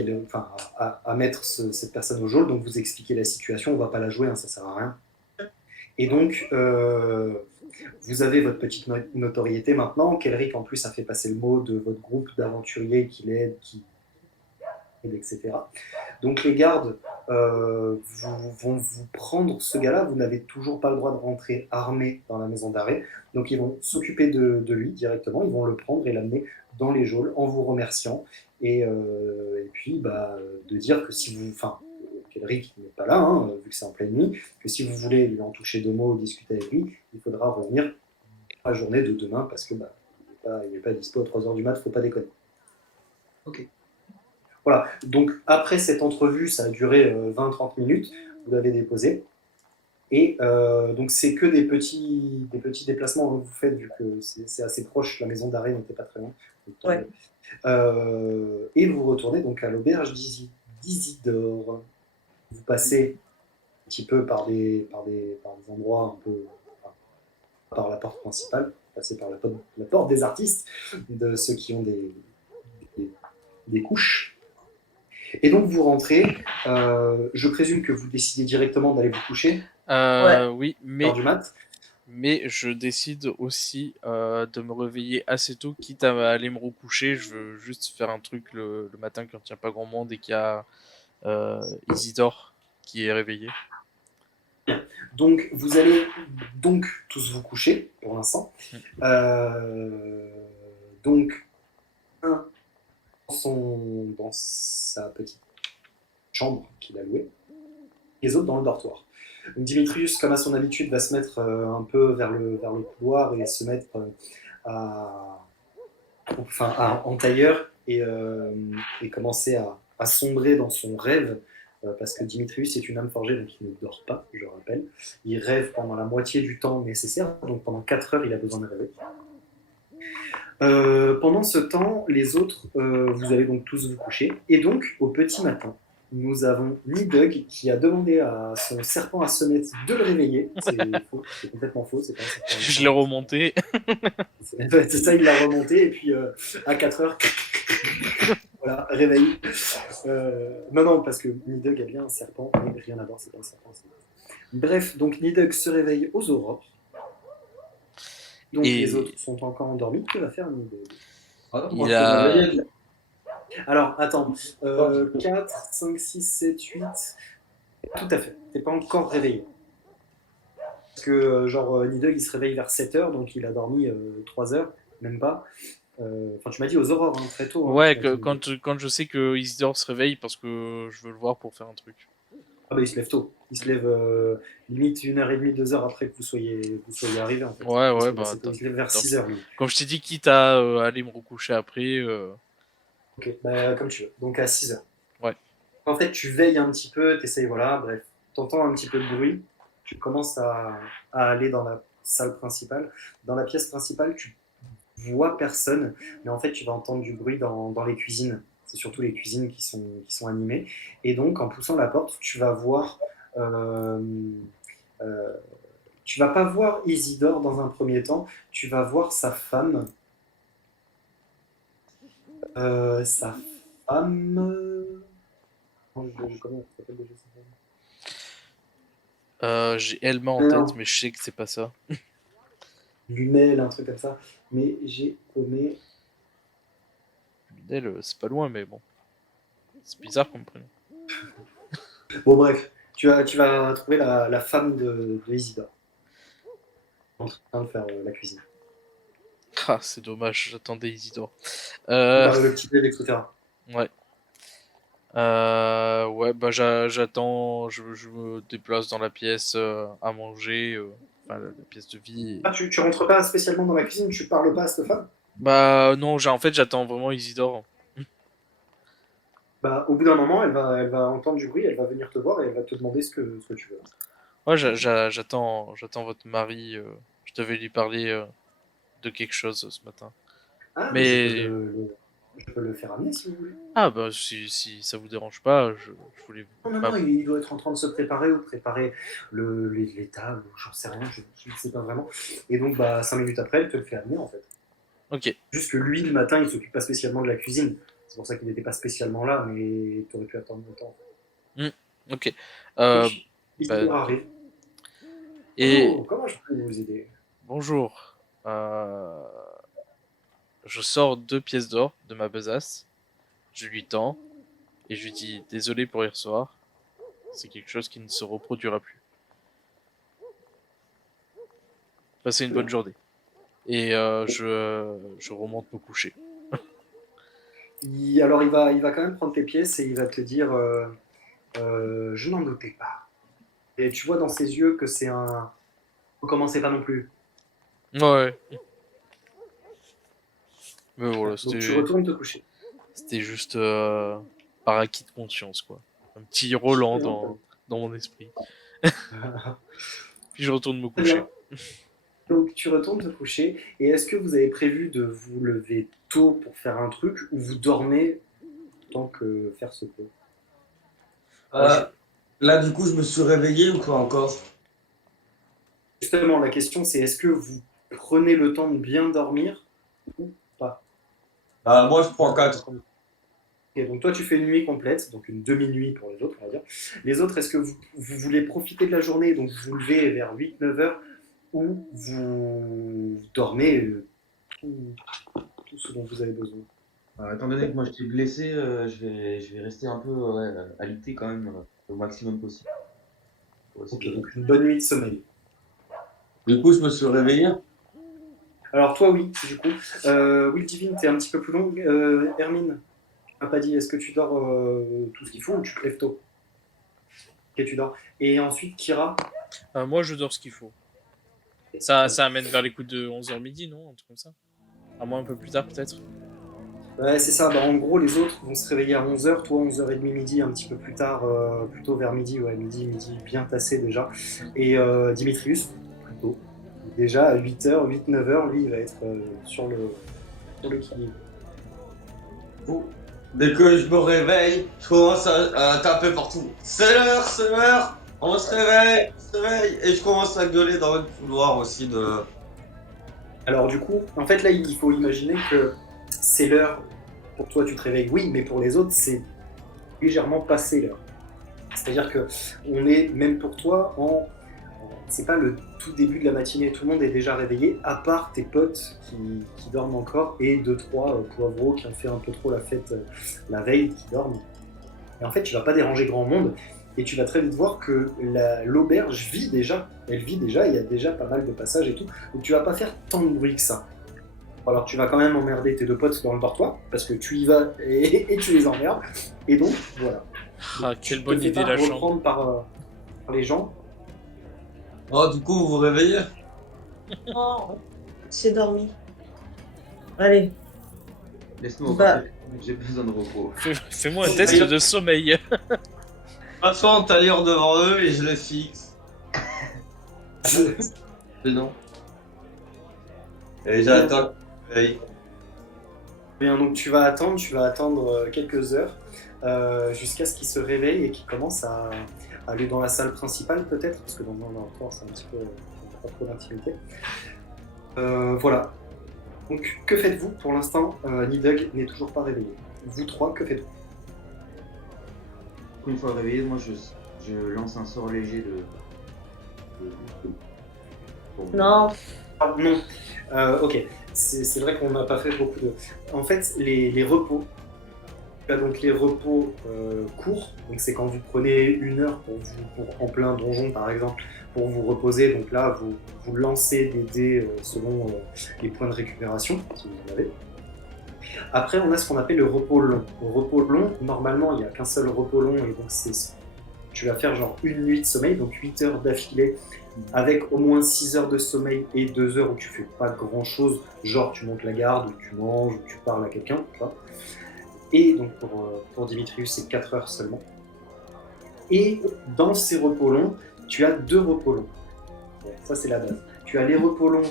à mettre cette personne au geôle, donc vous expliquez la situation, on ne va pas la jouer, hein, ça ne sert à rien. Et donc vous avez votre petite notoriété maintenant. Kelric en plus a fait passer le mot de votre groupe d'aventuriers qui l'aide, etc. Donc les gardes vont vous prendre ce gars-là. Vous n'avez toujours pas le droit de rentrer armé dans la maison d'arrêt. Donc ils vont s'occuper de lui directement. Ils vont le prendre et l'amener dans les geôles en vous remerciant. Et puis de dire que si vous... Enfin, Kelric n'est pas là, hein, vu que c'est en pleine nuit, que si vous voulez lui en toucher 2 mots, discuter avec lui, il faudra revenir la journée de demain parce que il n'est pas dispo à 3h du mat, faut pas déconner. Ok. Voilà, donc après cette entrevue, ça a duré 20-30 minutes, vous l'avez déposé. Et donc c'est que des petits déplacements que vous faites, vu que c'est assez proche, la maison d'arrêt n'était pas très loin. Ouais. Et vous retournez donc à l'auberge d'Isidore. Vous passez un petit peu par des endroits un peu, enfin, par la porte principale, vous passez par la porte des artistes, de ceux qui ont des couches. Et donc vous rentrez, je présume que vous décidez directement d'aller vous coucher, Oui, heure du mat. mais je décide aussi de me réveiller assez tôt, quitte à aller me recoucher. Je veux juste faire un truc le matin quand il n'y a pas grand monde et qu'il y a Isidore qui est réveillé. Donc vous allez donc tous vous coucher pour l'instant. Donc un dans sa petite chambre qu'il a louée, les autres dans le dortoir. Donc Dimitrius, comme à son habitude, va se mettre un peu vers le couloir et se mettre en tailleur et commencer à sombrer dans son rêve, parce que Dimitrius est une âme forgée, donc il ne dort pas, je rappelle. Il rêve pendant la moitié du temps nécessaire, donc pendant 4 heures, il a besoin de rêver. Pendant ce temps, les autres, vous allez donc tous vous coucher. Et donc, au petit matin, nous avons Nidhugg qui a demandé à son serpent à sonnette de le réveiller. C'est faux, c'est complètement faux. C'est pas un serpent. Je l'ai remonté. C'est ça, il l'a remonté. Et puis, à 4 heures, voilà, réveil. Non, parce que Nidhugg a bien un serpent, mais rien à voir, c'est pas un serpent. Bref, donc Nidhugg se réveille aux aurores. Donc les autres sont encore endormis. Que va faire Nidhugg? Il a... Alors, attends. 4, 5, 6, 7, 8. Tout à fait. T'es pas encore réveillé. Parce que, Nidhugg, il se réveille vers 7 heures, donc il a dormi 3 heures, même pas. Enfin, tu m'as dit aux aurores, très tôt. Ouais, quand je sais que Isidore se réveille parce que je veux le voir pour faire un truc. Ah bah il se lève tôt. Il se lève limite 1h30, 2 heures après que vous soyez arrivé en fait. Ouais, bah il se lève vers 6 heures lui. Comme je t'ai dit, quitte à aller me recoucher après. Ok, bah comme tu veux. Donc à 6 heures. Ouais. En fait, tu veilles un petit peu, t'essayes, voilà, bref. T'entends un petit peu de bruit. Tu commences à aller dans la salle principale. Dans la pièce principale, tu vois personne, mais en fait, tu vas entendre du bruit dans les cuisines. C'est surtout les cuisines qui sont animées. Et donc, en poussant la porte, tu vas voir. Tu vas pas voir Isidore dans un premier temps. Tu vas voir sa femme. Sa femme. Comment elle s'appelle déjà sa femme? J'ai Elma en tête, mais je sais que c'est pas ça. Lunel, un truc comme ça. Mais j'ai paumé. Lunel, c'est pas loin, mais bon. C'est bizarre comme prénom. Bon, bref. Tu vas trouver la femme de Isidore. En train de faire la cuisine. Ah, c'est dommage, j'attendais Isidore. Le petit bébé, etc. Ouais. Ouais, bah j'attends, je me déplace dans la pièce à manger, enfin la pièce de vie. Ah, tu rentres pas spécialement dans la cuisine, tu parles pas à cette femme? Bah non, en fait j'attends vraiment Isidore. Bah, au bout d'un moment, elle va entendre du bruit, elle va venir te voir et elle va te demander ce que tu veux. Ouais, j'attends votre mari. Je devais lui parler de quelque chose ce matin. Ah, Mais je peux le faire amener si vous voulez. ah bah si ça vous dérange pas, je voulais. Non, il doit être en train de se préparer ou préparer les tables, ou j'en sais rien, je ne sais pas vraiment. Et donc, bah, 5 minutes après, elle te le fait amener en fait. Ok. Juste que lui, le matin, il s'occupe pas spécialement de la cuisine. C'est pour ça qu'il n'était pas spécialement là, mais tu aurais pu attendre longtemps. Ok. Il arrive. Et Comment je peux vous aider? bonjour. Je sors 2 pièces d'or de ma besace. Je lui tends et je lui dis désolé pour hier soir. C'est quelque chose qui ne se reproduira plus. Passez une bonne journée. Et je remonte me coucher. Alors, il va quand même prendre tes pièces et il va te dire je n'en doutais pas. Et tu vois dans ses yeux que c'est un. Recommencez pas non plus. Ouais. Mais voilà, Donc, tu retournes te coucher. c'était juste par acquis de conscience, quoi. Un petit Roland dans mon esprit. Puis je retourne me coucher. Donc tu retournes te coucher, et est-ce que vous avez prévu de vous lever tôt pour faire un truc, ou vous dormez tant que faire se peut? Euh, Là, du coup, je me suis réveillé ou pas encore? Justement, la question c'est est-ce que vous prenez le temps de bien dormir ou pas? Moi, je prends 4. Ok, donc toi tu fais une nuit complète, donc une demi-nuit pour les autres, on va dire. Les autres, est-ce que vous voulez profiter de la journée, donc vous vous levez vers 8-9 heures, ou vous dormez tout ce dont vous avez besoin? Étant donné que moi je suis blessé, je vais rester un peu alité quand même au maximum possible. Pour essayer Ok, de- donc une bonne nuit de sommeil. Du coup, je me suis réveillé. Alors toi oui, du coup. Oui, Divine, t'es un petit peu plus longue. Hermine, tu m'as pas dit, est-ce que tu dors tout ce qu'il faut ou tu te lèves tôt? Ok, tu dors. Et ensuite, Kira. Moi, je dors ce qu'il faut. Ça amène vers les coups de 11h midi, non? Un truc comme ça. À moins un peu plus tard, peut-être. Ouais, c'est ça. Bah, en gros, les autres vont se réveiller à 11 heures, toi 11h30 midi, un petit peu plus tard, plutôt vers midi, ouais, midi bien tassé déjà. Et Dimitrius, plutôt. Déjà à 8 heures, 8-9 heures, lui, il va être sur le qui. Bon. Dès que je me réveille, je commence à taper partout. C'est l'heure, on se réveille, on se réveille. Et je commence à gueuler dans le couloir aussi de... Alors du coup, en fait, là, il faut imaginer que c'est l'heure. Pour toi, tu te réveilles, oui, mais pour les autres, c'est légèrement passé l'heure. C'est-à-dire que on est, même pour toi, c'est pas le tout début de la matinée, tout le monde est déjà réveillé, à part tes potes qui dorment encore et deux, trois poivreaux qui ont fait un peu trop la fête la veille, qui dorment. Et en fait, tu vas pas déranger grand monde, et tu vas très vite voir que l'auberge vit déjà, elle vit déjà, il y a déjà pas mal de passages et tout, donc tu vas pas faire tant de bruit que ça. Alors tu vas quand même emmerder tes deux potes dans le dortoir, parce que tu y vas et tu les emmerdes, et donc voilà. Ah, Tu quelle te bonne fais idée, pas la chambre. reprendre par les gens. Oh, du coup, vous vous réveillez? Oh, j'ai dormi. Allez, Laisse-nous encore bah, j'ai besoin de repos. Fais-moi un test de sommeil. Passons un tailleur devant eux et je les fixe. Mais non. Et j'attends. Hey. Bien, donc tu vas attendre quelques heures jusqu'à ce qu'il se réveille et qu'il commence à aller dans la salle principale peut-être, parce que dans le dortoir c'est un petit peu pas trop d'intimité. Voilà. Donc que faites-vous pour l'instant? Nidhugg n'est toujours pas réveillé. Vous trois, que faites-vous? Une fois réveillé, moi je lance un sort léger de- non. Ah, non. Ok. C'est vrai qu'on n'a pas fait beaucoup de. En fait, les repos. Tu as donc les repos courts, donc c'est quand vous prenez 1 heure en plein donjon par exemple, pour vous reposer, donc là vous lancez des dés selon les points de récupération, si vous en avez. Après on a ce qu'on appelle le repos long. Au repos long, normalement il n'y a qu'un seul repos long, et donc tu vas faire genre une nuit de sommeil, donc 8 heures d'affilée, avec au moins 6 heures de sommeil et 2 heures où tu fais pas grand chose, genre tu montes la garde, ou tu manges, ou tu parles à quelqu'un, tu vois. Et donc pour Dimitrius, c'est 4 heures seulement. Et dans ces repos longs, tu as 2 repos longs. Bon, ça, c'est la base. Tu as les repos longs,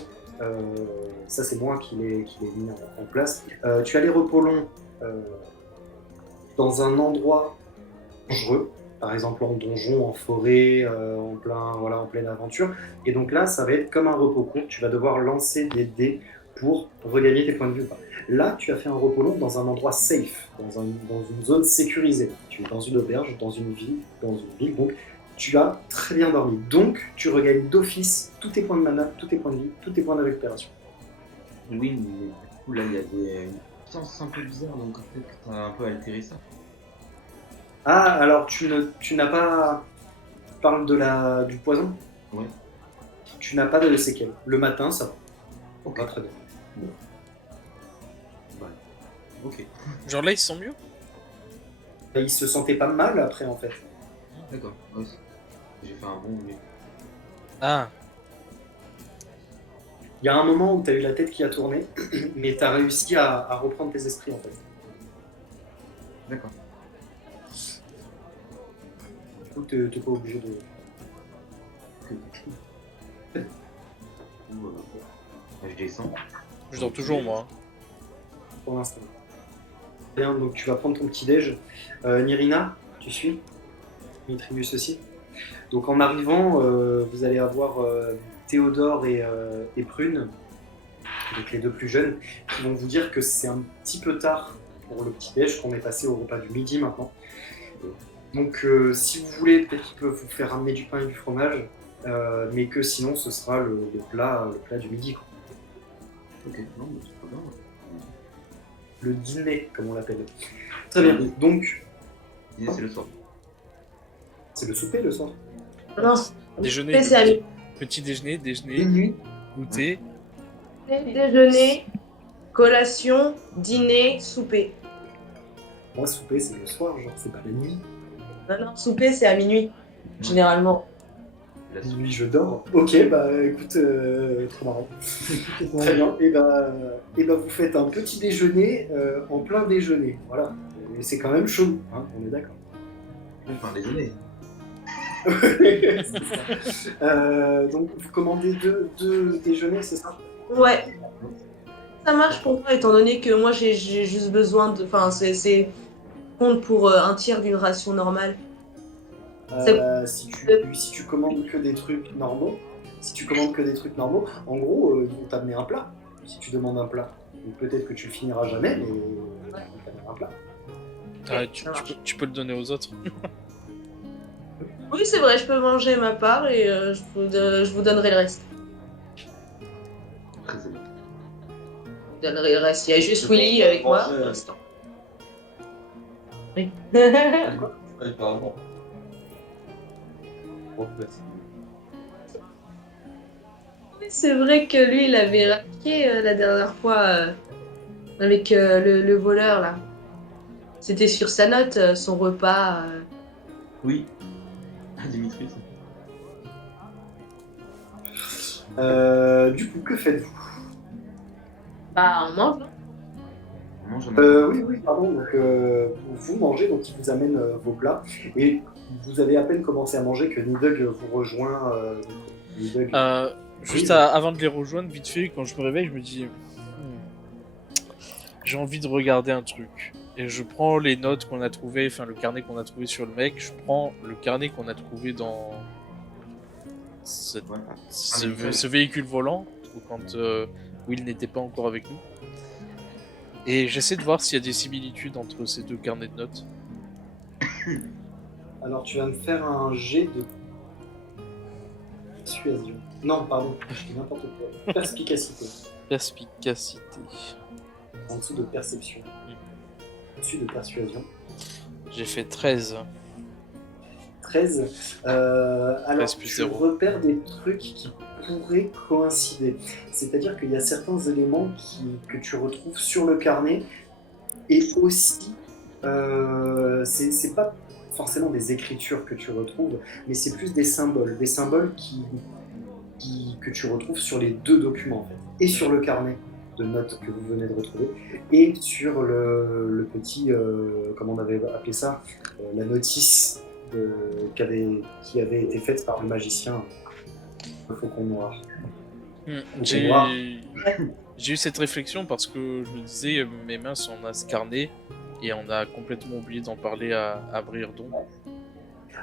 ça, c'est moi qui l'ai mis en place. Tu as les repos longs dans un endroit dangereux, par exemple en donjon, en forêt, en pleine aventure. Et donc là, ça va être comme un repos court. Tu vas devoir lancer des dés pour regagner tes points de vue. Là, tu as fait un repos long dans un endroit safe, dans une zone sécurisée. Tu es dans une auberge, dans une ville, donc tu as très bien dormi. Donc, tu regagnes d'office tous tes points de mana, tous tes points de vie, tous tes points de récupération. Oui, mais du coup là il y a une puissance un peu bizarre, donc peut-être que t'as un peu altéré ça. Ah, alors tu n'as pas... Tu parles du poison? Ouais. Tu n'as pas de séquelles. Le matin, ça va. Ok. Va très bien. Ouais. Ok. Genre là, ils se sentent mieux? Il se sentait pas mal après, en fait. D'accord. Ouais, j'ai fait un bon mais... Ah, Il y a un moment où tu as eu la tête qui a tourné, mais tu as réussi à reprendre tes esprits, en fait. D'accord. Du coup, tu n'es pas obligé de... coup, je descends. Je dors toujours, moi. Pour l'instant. Bien, donc tu vas prendre ton petit déj. Nirina, tu suis Mitrius aussi. Donc en arrivant, vous allez avoir Théodore et Prune, donc les deux plus jeunes, qui vont vous dire que c'est un petit peu tard pour le petit déj, qu'on est passé au repas du midi maintenant. Donc si vous voulez, peut-être qu'ils peuvent vous faire ramener du pain et du fromage, mais que sinon ce sera le plat du midi, quoi. Ok, non, mais c'est pas grave. Le dîner, comme on l'appelle. Très bien, donc Dîner, c'est le soir. c'est le souper le soir. Non, Déjeuner, c'est à minuit. petit déjeuner, Et nuit. goûter. Déjeuner, collation, dîner, souper. Moi, souper, c'est le soir, genre, c'est pas la nuit. Non, souper, c'est à minuit, généralement. La Nuit, je dors. Ok, bah écoute, trop marrant. Très bien. Et bah, vous faites un petit déjeuner en plein déjeuner. Voilà. Et c'est quand même chaud, hein, on est d'accord. Enfin, déjeuner. C'est ça. Donc, vous commandez deux déjeuners, c'est ça? Ouais. Ça marche pour moi, étant donné que moi, j'ai juste besoin de... Enfin, c'est compte pour un tiers d'une ration normale. Si tu commandes que des trucs normaux, en gros, ils vont t'amener un plat. Si tu demandes un plat. Donc, peut-être que tu le finiras jamais, mais ils vont t'amener un plat. Ah, tu peux le donner aux autres. Oui, c'est vrai, je peux manger ma part et je vous donnerai le reste. Très bien. Je vous donnerai le reste. Il y a juste Willy avec moi pour l'instant. Oui. Ouais, pardon. Oui, c'est vrai que lui, il avait raqué la dernière fois avec le voleur, là. C'était sur sa note, son repas. Oui. Dimitri. Du coup, que faites-vous? Bah, on mange. On mange un Oui, pardon. Donc, vous mangez, donc il vous amène vos plats. Et vous avez à peine commencé à manger que Nidhogg vous rejoint. Nidhogg. Juste Oui. avant de les rejoindre, vite fait, quand je me réveille, je me dis j'ai envie de regarder un truc. Et je prends les notes qu'on a trouvées, enfin le carnet qu'on a trouvé sur le mec, je prends le carnet qu'on a trouvé dans ce véhicule volant, quand Will n'était pas encore avec nous. Et j'essaie de voir s'il y a des similitudes entre ces deux carnets de notes. Alors, tu vas me faire un jet de persuasion. Non, pardon, je dis n'importe quoi. Perspicacité. Perspicacité. En dessous de perception. Au-dessus de persuasion. J'ai fait 13. 13. Alors, 13 plus tu 0. repères des trucs qui pourraient coïncider. C'est-à-dire qu'il y a certains éléments que tu retrouves sur le carnet et aussi, c'est pas forcément des écritures que tu retrouves, mais c'est plus des symboles que tu retrouves sur les deux documents en fait, et sur le carnet de notes que vous venez de retrouver, et sur le petit, comment on avait appelé ça, la notice qui avait été faite par le magicien, le Faucon Noir. J'ai eu cette réflexion parce que je me disais, mes mains sont dans ce carnet et on a complètement oublié d'en parler à Brierdon.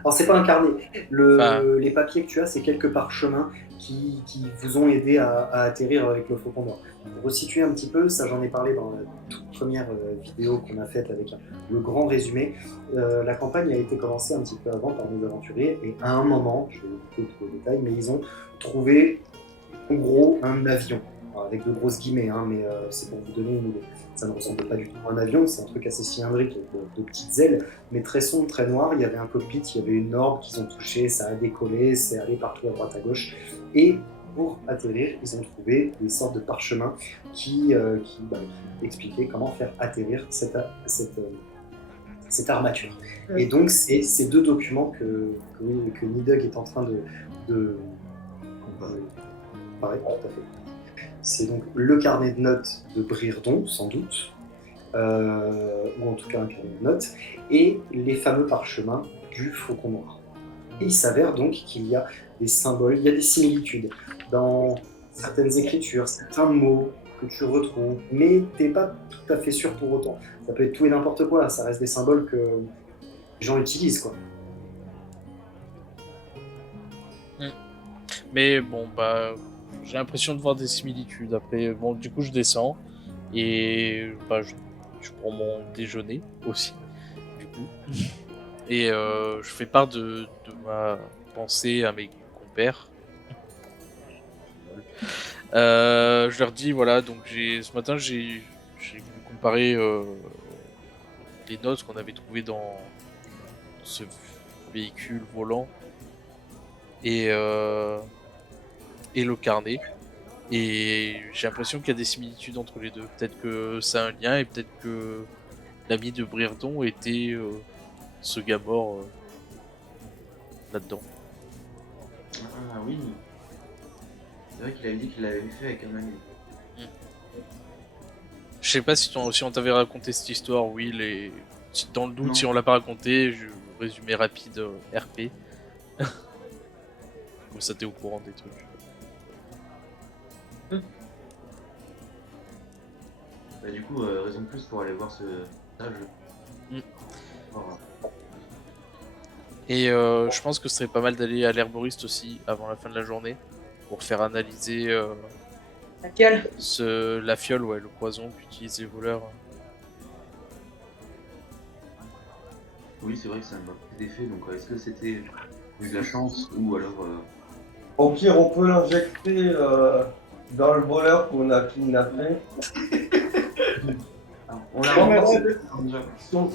Alors c'est pas un carnet, les papiers que tu as, c'est quelques parchemins qui vous ont aidé à atterrir avec le Faucon Noir. Pour resituer un petit peu, ça j'en ai parlé dans la toute première vidéo qu'on a faite avec le grand résumé. La campagne a été commencée un petit peu avant par nos aventuriers et à un moment, je vais vous couper tous les détails, mais ils ont trouvé en gros un avion, avec de grosses guillemets, hein, mais c'est pour vous donner une idée. Ça ne ressemble pas du tout à un avion, c'est un truc assez cylindrique, avec de petites ailes, mais très sombre, très noir. Il y avait un cockpit, il y avait une orbe qu'ils ont touché, ça a décollé, c'est allé partout à droite à gauche. Et pour atterrir, ils ont trouvé des sortes de parchemins qui expliquaient comment faire atterrir cette armature. Et donc, c'est ces deux documents que Nidhogg est en train de comparer, tout à fait. C'est donc le carnet de notes de Brierdon, sans doute, ou en tout cas un carnet de notes, et les fameux parchemins du Faucon Noir. Et il s'avère donc qu'il y a des symboles, il y a des similitudes dans certaines écritures, certains mots que tu retrouves, mais t'es pas tout à fait sûr pour autant. Ça peut être tout et n'importe quoi, ça reste des symboles que les gens utilisent, quoi. Mais bon, bah, j'ai l'impression de voir des similitudes. Après, bon, du coup, je descends et bah, je prends mon déjeuner aussi, du coup. Et je fais part de ma pensée à mes compères. Je leur dis, voilà, donc ce matin, j'ai comparé les notes qu'on avait trouvées dans ce véhicule volant et le carnet. Et j'ai l'impression qu'il y a des similitudes entre les deux. Peut-être que ça a un lien et peut-être que l'ami de Briardon était ce gars mort là-dedans. Ah oui. C'est vrai qu'il avait dit qu'il l'avait fait avec un ami. Je sais pas si on t'avait raconté cette histoire, oui, dans le doute, Non. si on l'a pas raconté, résumé rapide RP. Comme ça t'es au courant des trucs. Bah, du coup, raison de plus pour aller voir ce stage. Voilà. Et je pense que ce serait pas mal d'aller à l'herboriste aussi avant la fin de la journée pour faire analyser Laquelle? la fiole, ouais, le poison qu'utilisent les voleurs. Oui, c'est vrai que ça m'a fait d'effet, donc est-ce que c'était de la chance ou alors. Au pire, on peut l'injecter dans le voleur qu'on a kidnappé. On l'a Non, renforcé mais déjà. Donc,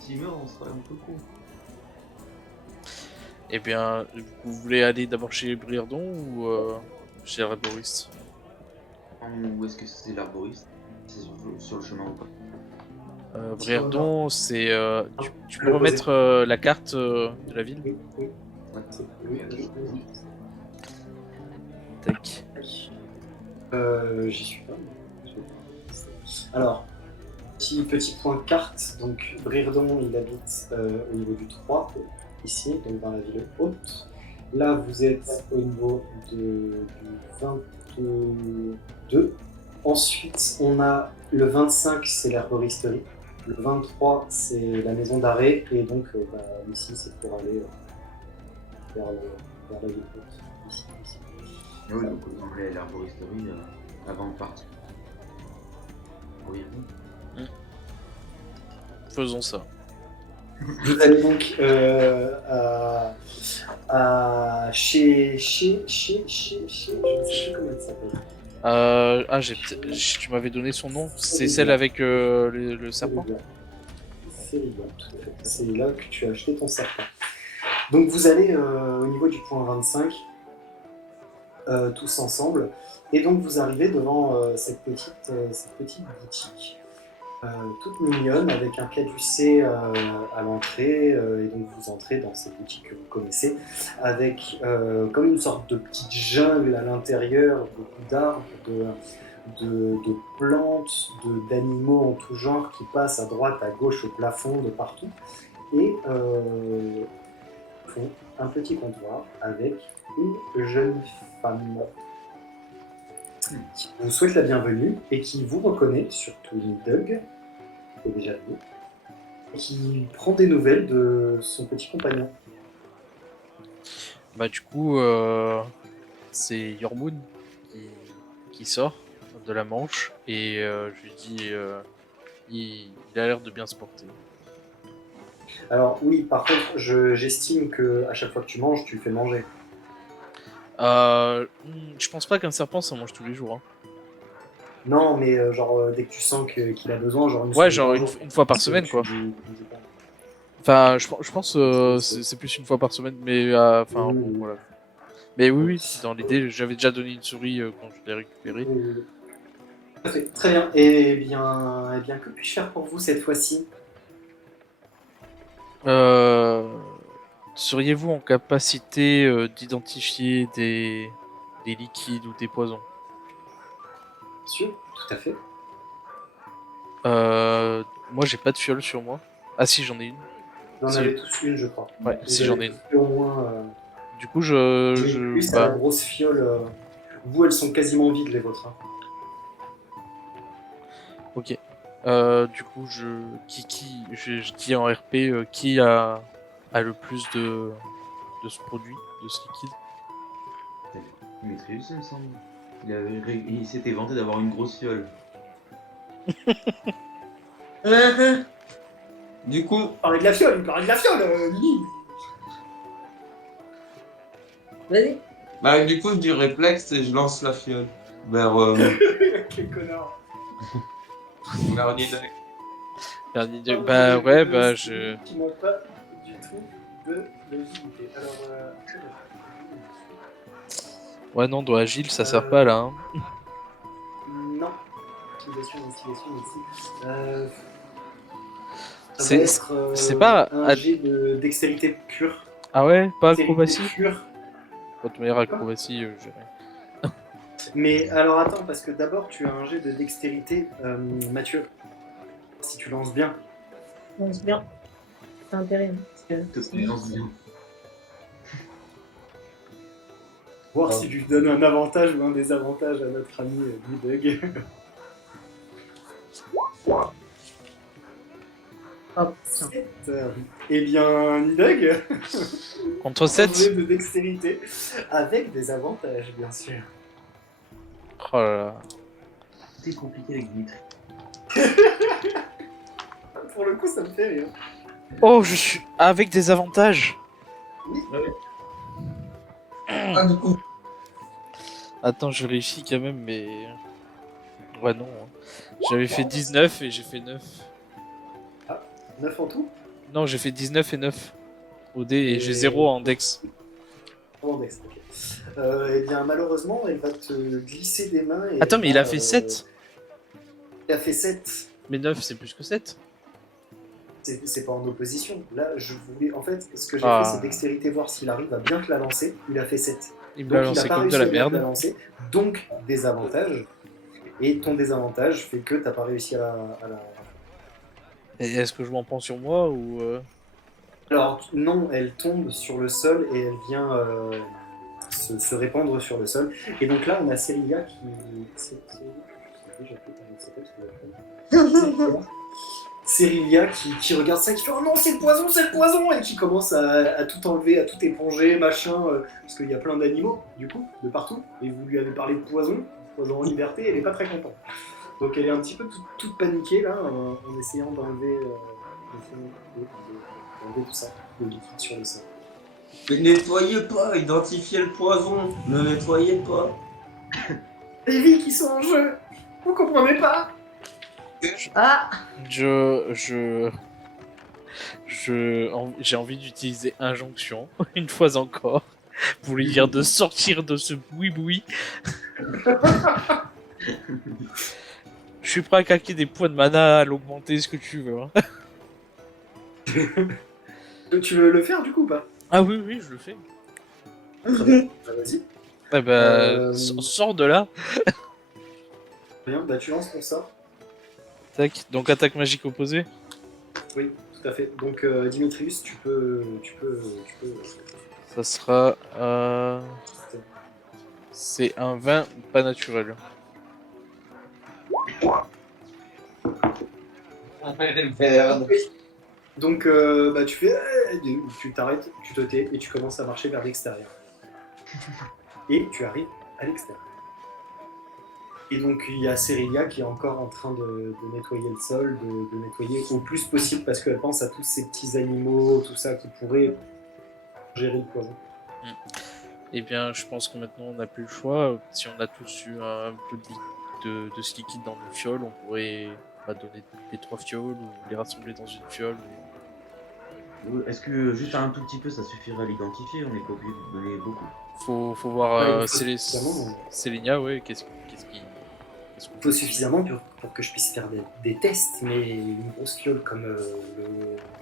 S'il meurt, on serait un peu con. Eh bien, vous voulez aller d'abord chez Briardon ou chez l'herboriste? Ou est-ce que c'est l'arboriste? C'est sur le chemin ou pas? Briardon, c'est. Tu peux Le remettre la carte de la ville? Oui, oui. Ouais. Tac. J'y suis pas. Alors, petit point carte. Donc, Briardon, il habite au niveau du 3, ici, donc dans la ville haute. Là, vous êtes au niveau du 22. Ensuite, on a le 25, c'est l'herboristerie. Le 23, c'est la maison d'arrêt. Et donc, ici, c'est pour aller vers la ville haute. Ici. Ah oui, donc autant aller à l'herboristerie avant de partir. Oui. Faisons ça. Vous allez donc chez, je ne sais plus comment elle s'appelle. Tu m'avais donné son nom. C'est celle avec le serpent? C'est les gars, tout à fait. C'est là que tu as acheté ton serpent. Donc vous allez au niveau du point 25, tous ensemble, et donc vous arrivez devant cette petite boutique. Toute mignonne, avec un caducée à l'entrée, et donc vous entrez dans cette boutique que vous connaissez, avec comme une sorte de petite jungle à l'intérieur, beaucoup d'arbres, de plantes, d'animaux en tout genre qui passent à droite, à gauche, au plafond, de partout, et font un petit comptoir avec une jeune femme qui vous souhaite la bienvenue et qui vous reconnaît, surtout Doug, qui est déjà venu, et qui prend des nouvelles de son petit compagnon. Bah du coup, c'est Yormoun qui sort de la Manche et je lui dis, il a l'air de bien se porter. Alors oui, par contre, j'estime que à chaque fois que tu manges, tu le fais manger. Je pense pas qu'un serpent ça mange tous les jours. Hein. Non, mais dès que tu sens qu'il a besoin, genre Ouais, genre une fois par semaine quoi. Enfin, je pense c'est plus une fois par semaine, mais enfin bon, voilà. Mais oui, dans l'idée, j'avais déjà donné une souris quand je l'ai récupérée. Parfait, très bien. Eh bien, que puis-je faire pour vous cette fois-ci? Seriez-vous en capacité d'identifier des liquides ou des poisons? Sûr, tout à fait. Moi, j'ai pas de fiole sur moi. Ah si, j'en ai une. Vous en Si. avez tous une, je crois. Ouais, Vous si avez j'en ai une. tous au moins Du coup, Plus à la grosse fiole. Vous, elles sont quasiment vides, les vôtres. Hein. Ok. Du coup, je dis en RP qui a le plus de ce produit, de ce liquide. Dimitриus, il me semble. Il s'était vanté d'avoir une grosse fiole. Du coup, Il parlait de la fiole, Lily. Vas-y. bah, du coup, je dis réflexe et je lance la fiole vers, Quel connard. vers Nidek. Bah ouais, bah je. Qui n'a pas du tout de l'agilité. Alors, Ouais, non, dans Agile, ça sert pas là. Hein. non. Investigation ici. Ça C'est- va être c'est pas un jet de dextérité pure. Ah ouais, pas Dextérité acrobatie. pure. Bon, de manière acrobatie, j'ai rien. Mais alors attends, parce que d'abord tu as un jet de dextérité, Mathieu. Si tu lances bien. On se bien. C'est intéressant. Parce que... Lance bien. Voir si tu donnes un avantage ou un désavantage à notre ami Nidug. Oh putain. Eh bien, Nidug, Contre un 7. jet de dextérité avec des avantages, bien sûr. Oh là là. C'est compliqué avec Dimitri. Pour le coup, ça me fait rire. Oh, je suis avec des avantages. Ah, du coup, Attends, je réussis quand même, mais. Ouais, non. Hein. J'avais fait 19 et j'ai fait 9. 9 en tout. Non, j'ai fait 19 et 9 au dé et j'ai Et- 0 en dex. Comment dex, ok. Eh bien, malheureusement, elle va te glisser des mains. Et Attends, elle mais il va, a fait 7. Il a fait 7. Mais 9, c'est plus que 7. C'est pas en opposition. Là, je voulais. En fait, ce que j'ai Ah. fait, c'est dextérité, voir s'il arrive à bien te la lancer. Il a fait 7. Il me Donc, l'a il lancé a pas comme de réussi la à bien te la merde. lancer. Donc, désavantage. Et ton désavantage fait que t'as pas réussi à la. Et est-ce que je m'en prends sur moi ou. Alors, non, elle tombe sur le sol et elle vient se répandre sur le sol. Et donc là, on a Célia qui. Célia qui regarde ça, qui fait oh non, c'est le poison et qui commence à tout enlever, à tout éponger, machin, parce qu'il y a plein d'animaux, du coup, de partout. Et vous lui avez parlé de poison en liberté, elle est pas très contente. Donc elle est un petit peu toute paniquée là, en essayant d'enlever tout ça, le liquide sur le sol. ne nettoyez pas, identifiez le poison, ne nettoyez pas. Les vies qui sont en jeu, vous comprenez pas? Ah, J'ai envie d'utiliser injonction, une fois encore, pour lui dire de sortir de ce boui-boui. Je suis prêt à claquer des points de mana, à l'augmenter, ce que tu veux. Hein. Tu veux le faire du coup ou pas? Ah oui, oui, je le fais. Bah, vas-y. Eh ben, sors de là. Bien, bah tu lances ton sort. Tac. Donc attaque magique opposée. Oui, tout à fait. Donc Dimitrius, tu peux. Ça sera... C'est un 20 pas naturel. Merde. Donc bah tu fais. Tu t'arrêtes, tu te tais et tu commences à marcher vers l'extérieur. Et tu arrives à l'extérieur. Et donc il y a Cérélia qui est encore en train de nettoyer le sol, de nettoyer au plus possible parce qu'elle pense à tous ces petits animaux, tout ça qui pourraient gérer le poison. Eh bien, je pense que maintenant on n'a plus le choix. Si on a tous eu un peu de ce liquide dans nos fioles, on pourrait donner les 3 fioles ou les rassembler dans une fiole. Est-ce que juste un tout petit peu ça suffirait à l'identifier? On n'est pas obligé de donner beaucoup. Faut voir Ouais, il faut suffisamment. Célinia, ouais, qu'est-ce qu'on Il faut suffisamment pour que je puisse faire des tests, mais une grosse fiole comme le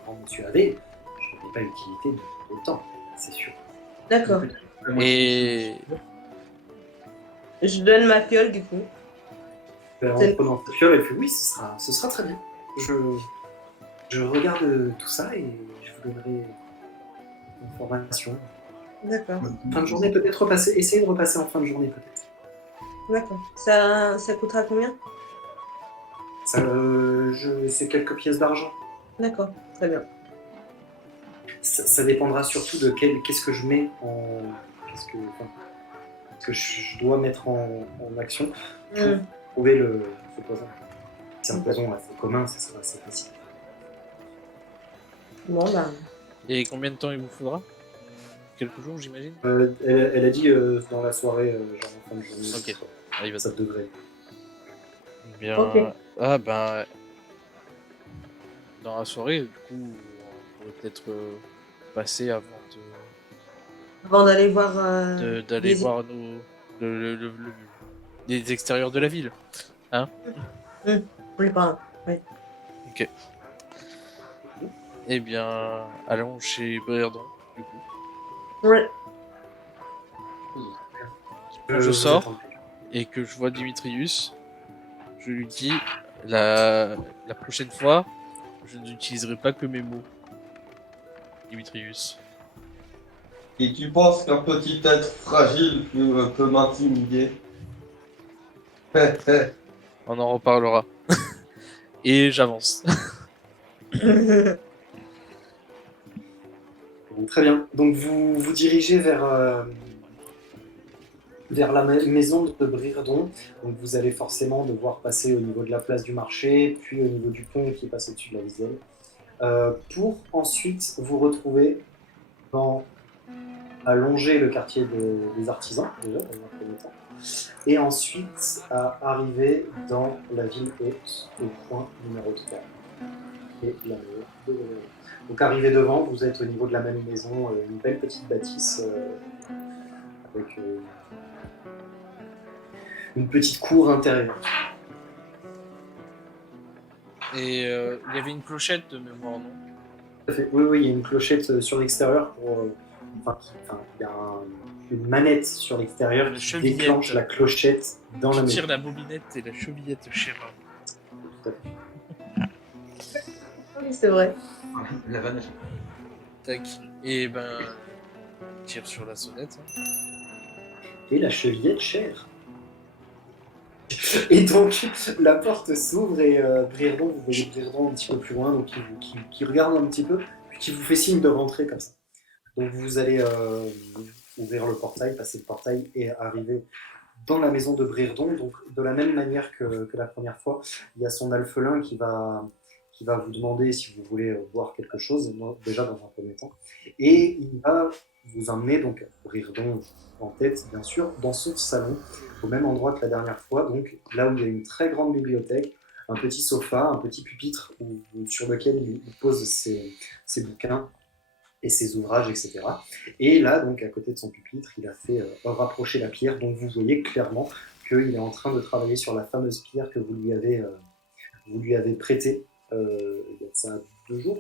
grand monsieur avait, je n'en ai pas l'utilité de autant, c'est sûr. d'accord. Et Je donne ma fiole du coup. En prenant ta fiole, elle fait oui, ce sera très bien. Je regarde tout ça et je vous donnerai l'information. D'accord. Fin de journée, peut-être repasser. Essayez de repasser en fin de journée, peut-être. D'accord. Ça coûtera combien? C'est quelques pièces d'argent. D'accord, très bien. Ça dépendra surtout de qu'est-ce que je mets en. Ce que je dois mettre en action pour Hmm. trouver ce poison. C'est un poison assez commun, ça sera assez facile. Bon, bah. Et combien de temps il vous faudra? Quelques jours, j'imagine. Elle a dit dans la soirée, genre en fin de journée. Ok. Ah, il va Ça devrait. bien. Ok. Ah ben, dans la soirée, du coup, on pourrait peut-être passer avant Avant d'aller voir. d'aller les- voir les extérieurs de la ville. Oui, pardon. Ok. Eh bien, allons chez Briardon, du coup. Ouais. Quand je vous sors attendez. et que je vois Dimitrius, je lui dis la prochaine fois, je n'utiliserai pas que mes mots. Dimitrius. Et tu penses qu'un petit être fragile peut m'intimider? On en reparlera. Et j'avance. Bon, très bien. Donc vous vous dirigez vers la maison de Brirdon. Donc vous allez forcément devoir passer au niveau de la place du marché, puis au niveau du pont qui passe au-dessus de la Viselle, pour ensuite vous retrouver à longer le quartier des artisans, déjà, dans un premier temps, et ensuite à arriver dans la ville haute, au point numéro 3, et la maison de Brirdon. Donc arrivé devant, vous êtes au niveau de la même maison, une belle petite bâtisse avec une petite cour intérieure. Et il y avait une clochette de mémoire, non? Tout à fait. Oui, il y a une clochette sur l'extérieur pour. Il y a une manette sur l'extérieur La qui chevillette. déclenche la clochette dans la Tu maison. tires la bobinette et la chevillette chéra. Tout à fait. Oui, c'est vrai. La vanne. Tac. Et ben, tire sur la sonnette. Hein. Et la chevillette chère. Et donc, la porte s'ouvre et Brirdon, vous voyez Brirdon un petit peu plus loin, donc qui regarde un petit peu, puis qui vous fait signe de rentrer comme ça. Donc vous allez ouvrir le portail, passer le portail et arriver dans la maison de Brirdon. Donc de la même manière que la première fois, il y a son alphelin qui va vous demander si vous voulez voir quelque chose, déjà dans un premier temps. Et il va vous emmener, donc Brirdon en tête bien sûr, dans son salon, au même endroit que la dernière fois, donc là où il y a une très grande bibliothèque, un petit sofa, un petit pupitre sur lequel il pose ses bouquins et ses ouvrages, etc. Et là, donc, à côté de son pupitre, il a fait rapprocher la pierre, donc vous voyez clairement qu'il est en train de travailler sur la fameuse pierre que vous lui avez prêtée il y a de ça 2 jours,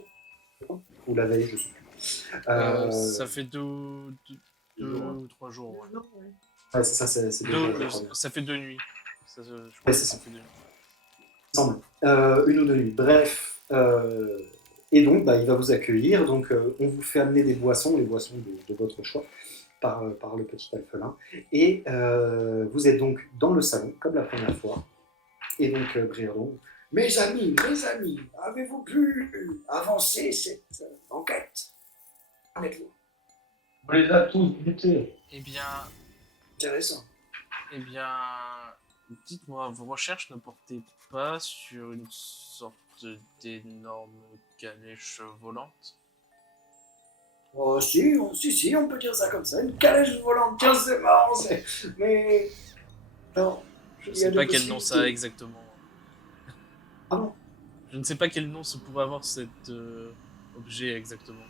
je crois, ou la veille, je ne sais plus. Ça fait deux ou 3 jours. Ouais. Ouais, c'est ça, c'est 2 jours, je crois. Ça fait 2 nuits. Je crois Ouais, que c'est ça ça. fait 2 nuits. Semble. 1 ou 2 nuits. Bref. Et donc, il va vous accueillir. Donc, on vous fait amener des boissons, les boissons de votre choix, par le petit alphelin. Et vous êtes donc dans le salon, comme la première fois. Et donc, Brirdon, mes amis, avez-vous pu avancer cette enquête? Honnêtement, On les a tous butés. Eh bien, intéressant. dites-moi, vos recherches ne portaient pas sur une sorte d'énorme calèche volante? Oh, si, on peut dire ça comme ça. Une calèche volante, tiens, c'est marrant, mais. Non. Je ne il y a sais des pas quel nom ça a possibilités. exactement. Ah bon? Je ne sais pas quel nom ça pourrait avoir cet objet exactement.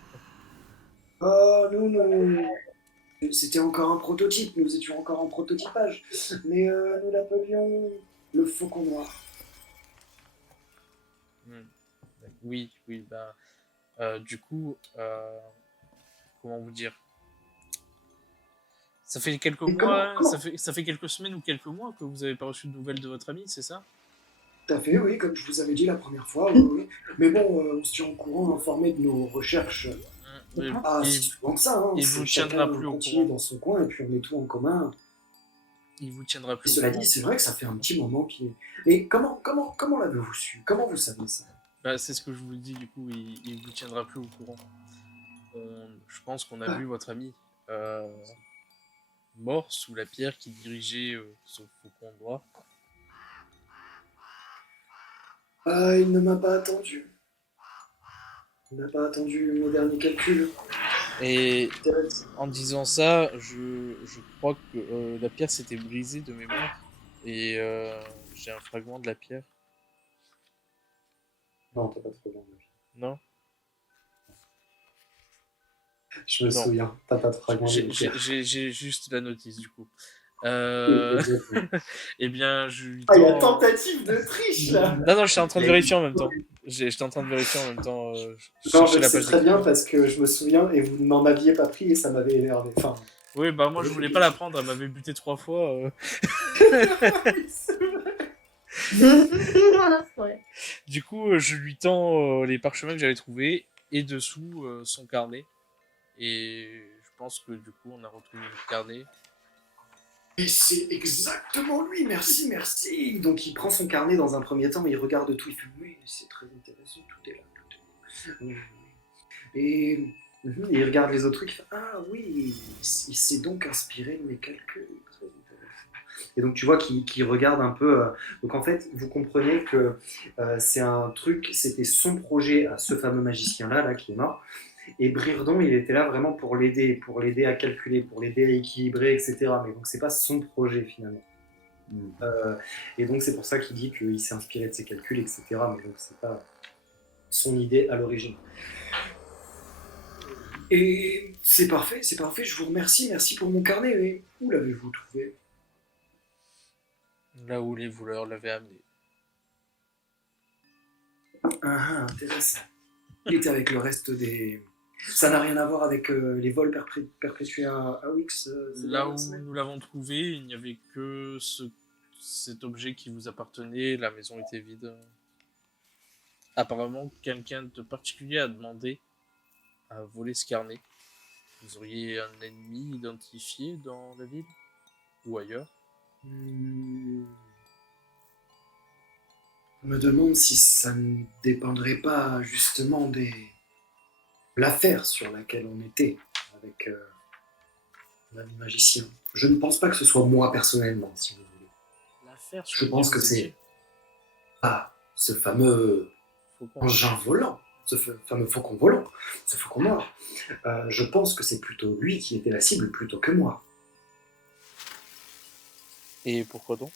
Nous, c'était encore un prototype, nous étions encore en prototypage, mais nous l'appelions le faucon noir. Oui, du coup, comment vous dire? Ça fait quelques Et mois, comment ça fait quelques semaines ou quelques mois que vous n'avez pas reçu de nouvelles de votre ami, c'est ça? Tout à fait, oui, comme je vous avais dit la première fois, oui. Mais bon, on se tient au courant, informé de nos recherches Mais- Ah, il, c'est souvent que ça. Hein. il C'est vous chacun tiendra plus au continue courant. dans son coin et puis on met tout en commun. il vous tiendra Et plus au cela courant. dit, c'est vrai que ça fait un petit moment qu'il. Mais comment l'avez-vous su? Comment vous savez ça? Bah, c'est ce que je vous dis, du coup, il vous tiendra plus au courant. Je pense qu'on a Ah. vu votre ami mort sous la pierre qui dirigeait son faucon droit. Ah, il ne m'a pas attendu. Il n'a pas attendu mes derniers calculs. Et Intéressant. en disant ça, je crois que la pierre s'était brisée de mémoire. Et j'ai un fragment de la pierre. Non, t'as pas trop bien. Non? Je me Non. souviens, t'as pas de fragment de pierre. J'ai juste la notice, du coup. Exactement. Eh bien, je lui Ah, il y a tends... tentative de triche là! Non, j'étais en train de vérifier en même temps. J'étais en train de vérifier en même temps. Je Non, cherchais mais la c'est page très bien d'écriture. parce que je me souviens et vous n'en aviez pas pris et ça m'avait énervé. Enfin, Oui, bah moi je voulais pas la prendre, elle m'avait buté 3 fois. Ouais. Du coup, je lui tends les parchemins que j'avais trouvés et dessous son carnet. Et je pense que du coup, on a retrouvé le carnet. et c'est exactement lui, merci, merci. Donc il prend son carnet dans un premier temps, il regarde tout, il fait oui, c'est très intéressant, tout est là, tout est là. Et il regarde les autres trucs, il fait ah oui, il s'est donc inspiré de mes calculs, très intéressant. Et donc tu vois qu'il regarde un peu. Donc en fait, vous comprenez que c'est un truc, c'était son projet à ce fameux magicien-là, là, qui est mort. Et Brirdon, il était là vraiment pour l'aider à calculer, pour l'aider à équilibrer, etc. Mais donc c'est pas son projet finalement. Et donc c'est pour ça qu'il dit qu'il s'est inspiré de ses calculs, etc. Mais donc c'est pas son idée à l'origine. Et c'est parfait, je vous remercie, merci pour mon carnet. Mais où l'avez-vous trouvé? Là où les voleurs l'avaient amené. Ah, intéressant. Il était avec le reste des... Ça n'a rien à voir avec les vols perpétués à Wix ces Là dernières où semaines? nous l'avons trouvé, il n'y avait que cet objet qui vous appartenait, la maison était vide. Apparemment, quelqu'un de particulier a demandé à voler ce carnet. Vous auriez un ennemi identifié dans la ville? Ou ailleurs? Je me demande si ça ne dépendrait pas justement de l'affaire sur laquelle on était avec l'ami magicien. Je ne pense pas que ce soit moi personnellement, si vous voulez. L'affaire Je pense que c'est ce fameux Faucon. engin volant, fameux faucon volant, ce faucon noir. Je pense que c'est plutôt lui qui était la cible plutôt que moi. Et pourquoi donc?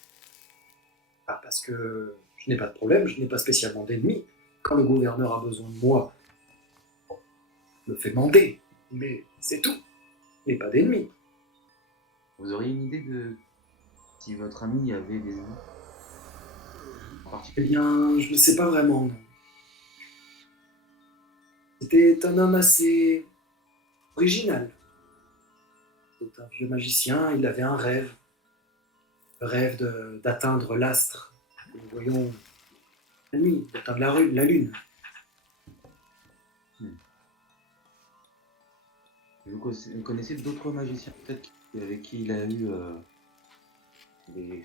Parce que je n'ai pas de problème, je n'ai pas spécialement d'ennemis. Quand le gouverneur a besoin de moi, il me fait demander, mais c'est tout. Mais pas d'ennemis. Vous auriez une idée de si votre ami avait des ennemis en Eh particulier? bien, je ne sais pas vraiment. Non. C'était un homme assez original. C'était un vieux magicien, il avait un rêve. Le rêve d'atteindre l'astre que nous voyons la nuit, d'atteindre la lune. Vous connaissez d'autres magiciens peut-être avec qui il a eu des...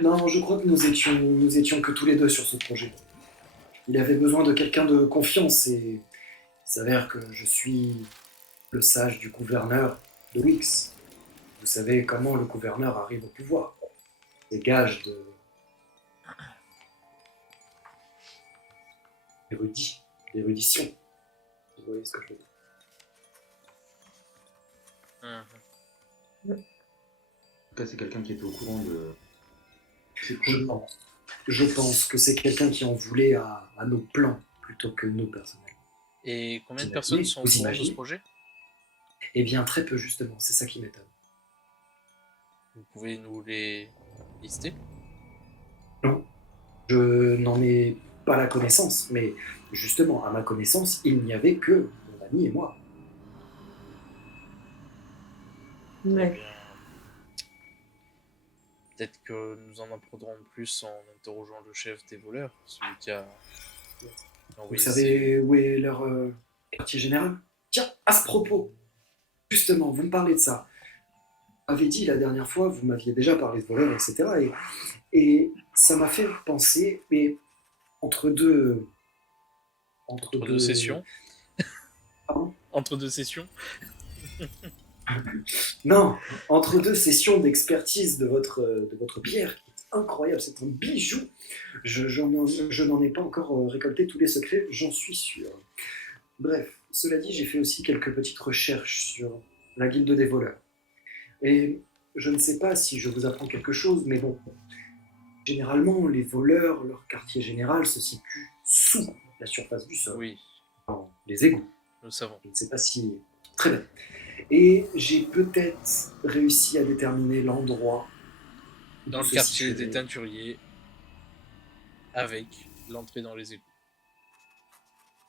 Non, je crois que nous étions que tous les deux sur ce projet. Il avait besoin de quelqu'un de confiance et il s'avère que je suis le sage du gouverneur de Wix. Vous savez comment le gouverneur arrive au pouvoir. Des gages d'érudition. Vous voyez ce que je veux dire. Mhm. En tout cas, c'est quelqu'un qui était au courant de... Je pense que c'est quelqu'un qui en voulait à nos plans plutôt que nous personnellement. Et combien de Vous personnes imaginez, sont au vous courant de ce imaginez projet? Eh bien, très peu justement, c'est ça qui m'étonne. Vous pouvez nous les lister? Non, je n'en ai pas la connaissance, mais justement, à ma connaissance, il n'y avait que mon ami et moi. Eh Ouais. bien, peut-être que nous en apprendrons plus en interrogeant le chef des voleurs, celui qui a Vous envoyé savez où est leur quartier général. Tiens, à ce propos, justement, vous me parlez de ça. Vous m'avez dit la dernière fois, vous m'aviez déjà parlé de voleurs, etc. Et ça m'a fait penser, mais entre deux... Entre deux sessions. Pardon. Entre deux sessions. Non, entre deux sessions d'expertise de votre pierre, qui est incroyable, c'est un bijou. Je n'en ai pas encore récolté tous les secrets, j'en suis sûr. Bref, cela dit, j'ai fait aussi quelques petites recherches sur la guilde des voleurs. Et je ne sais pas si je vous apprends quelque chose, mais bon, généralement, les voleurs, leur quartier général se situe sous la surface du sol, Oui, dans les égouts. nous le savons. Je ne sais pas si... Très bien. Et j'ai peut-être réussi à déterminer l'endroit Dans où le se quartier situerait- des teinturiers, avec l'entrée dans les égouts.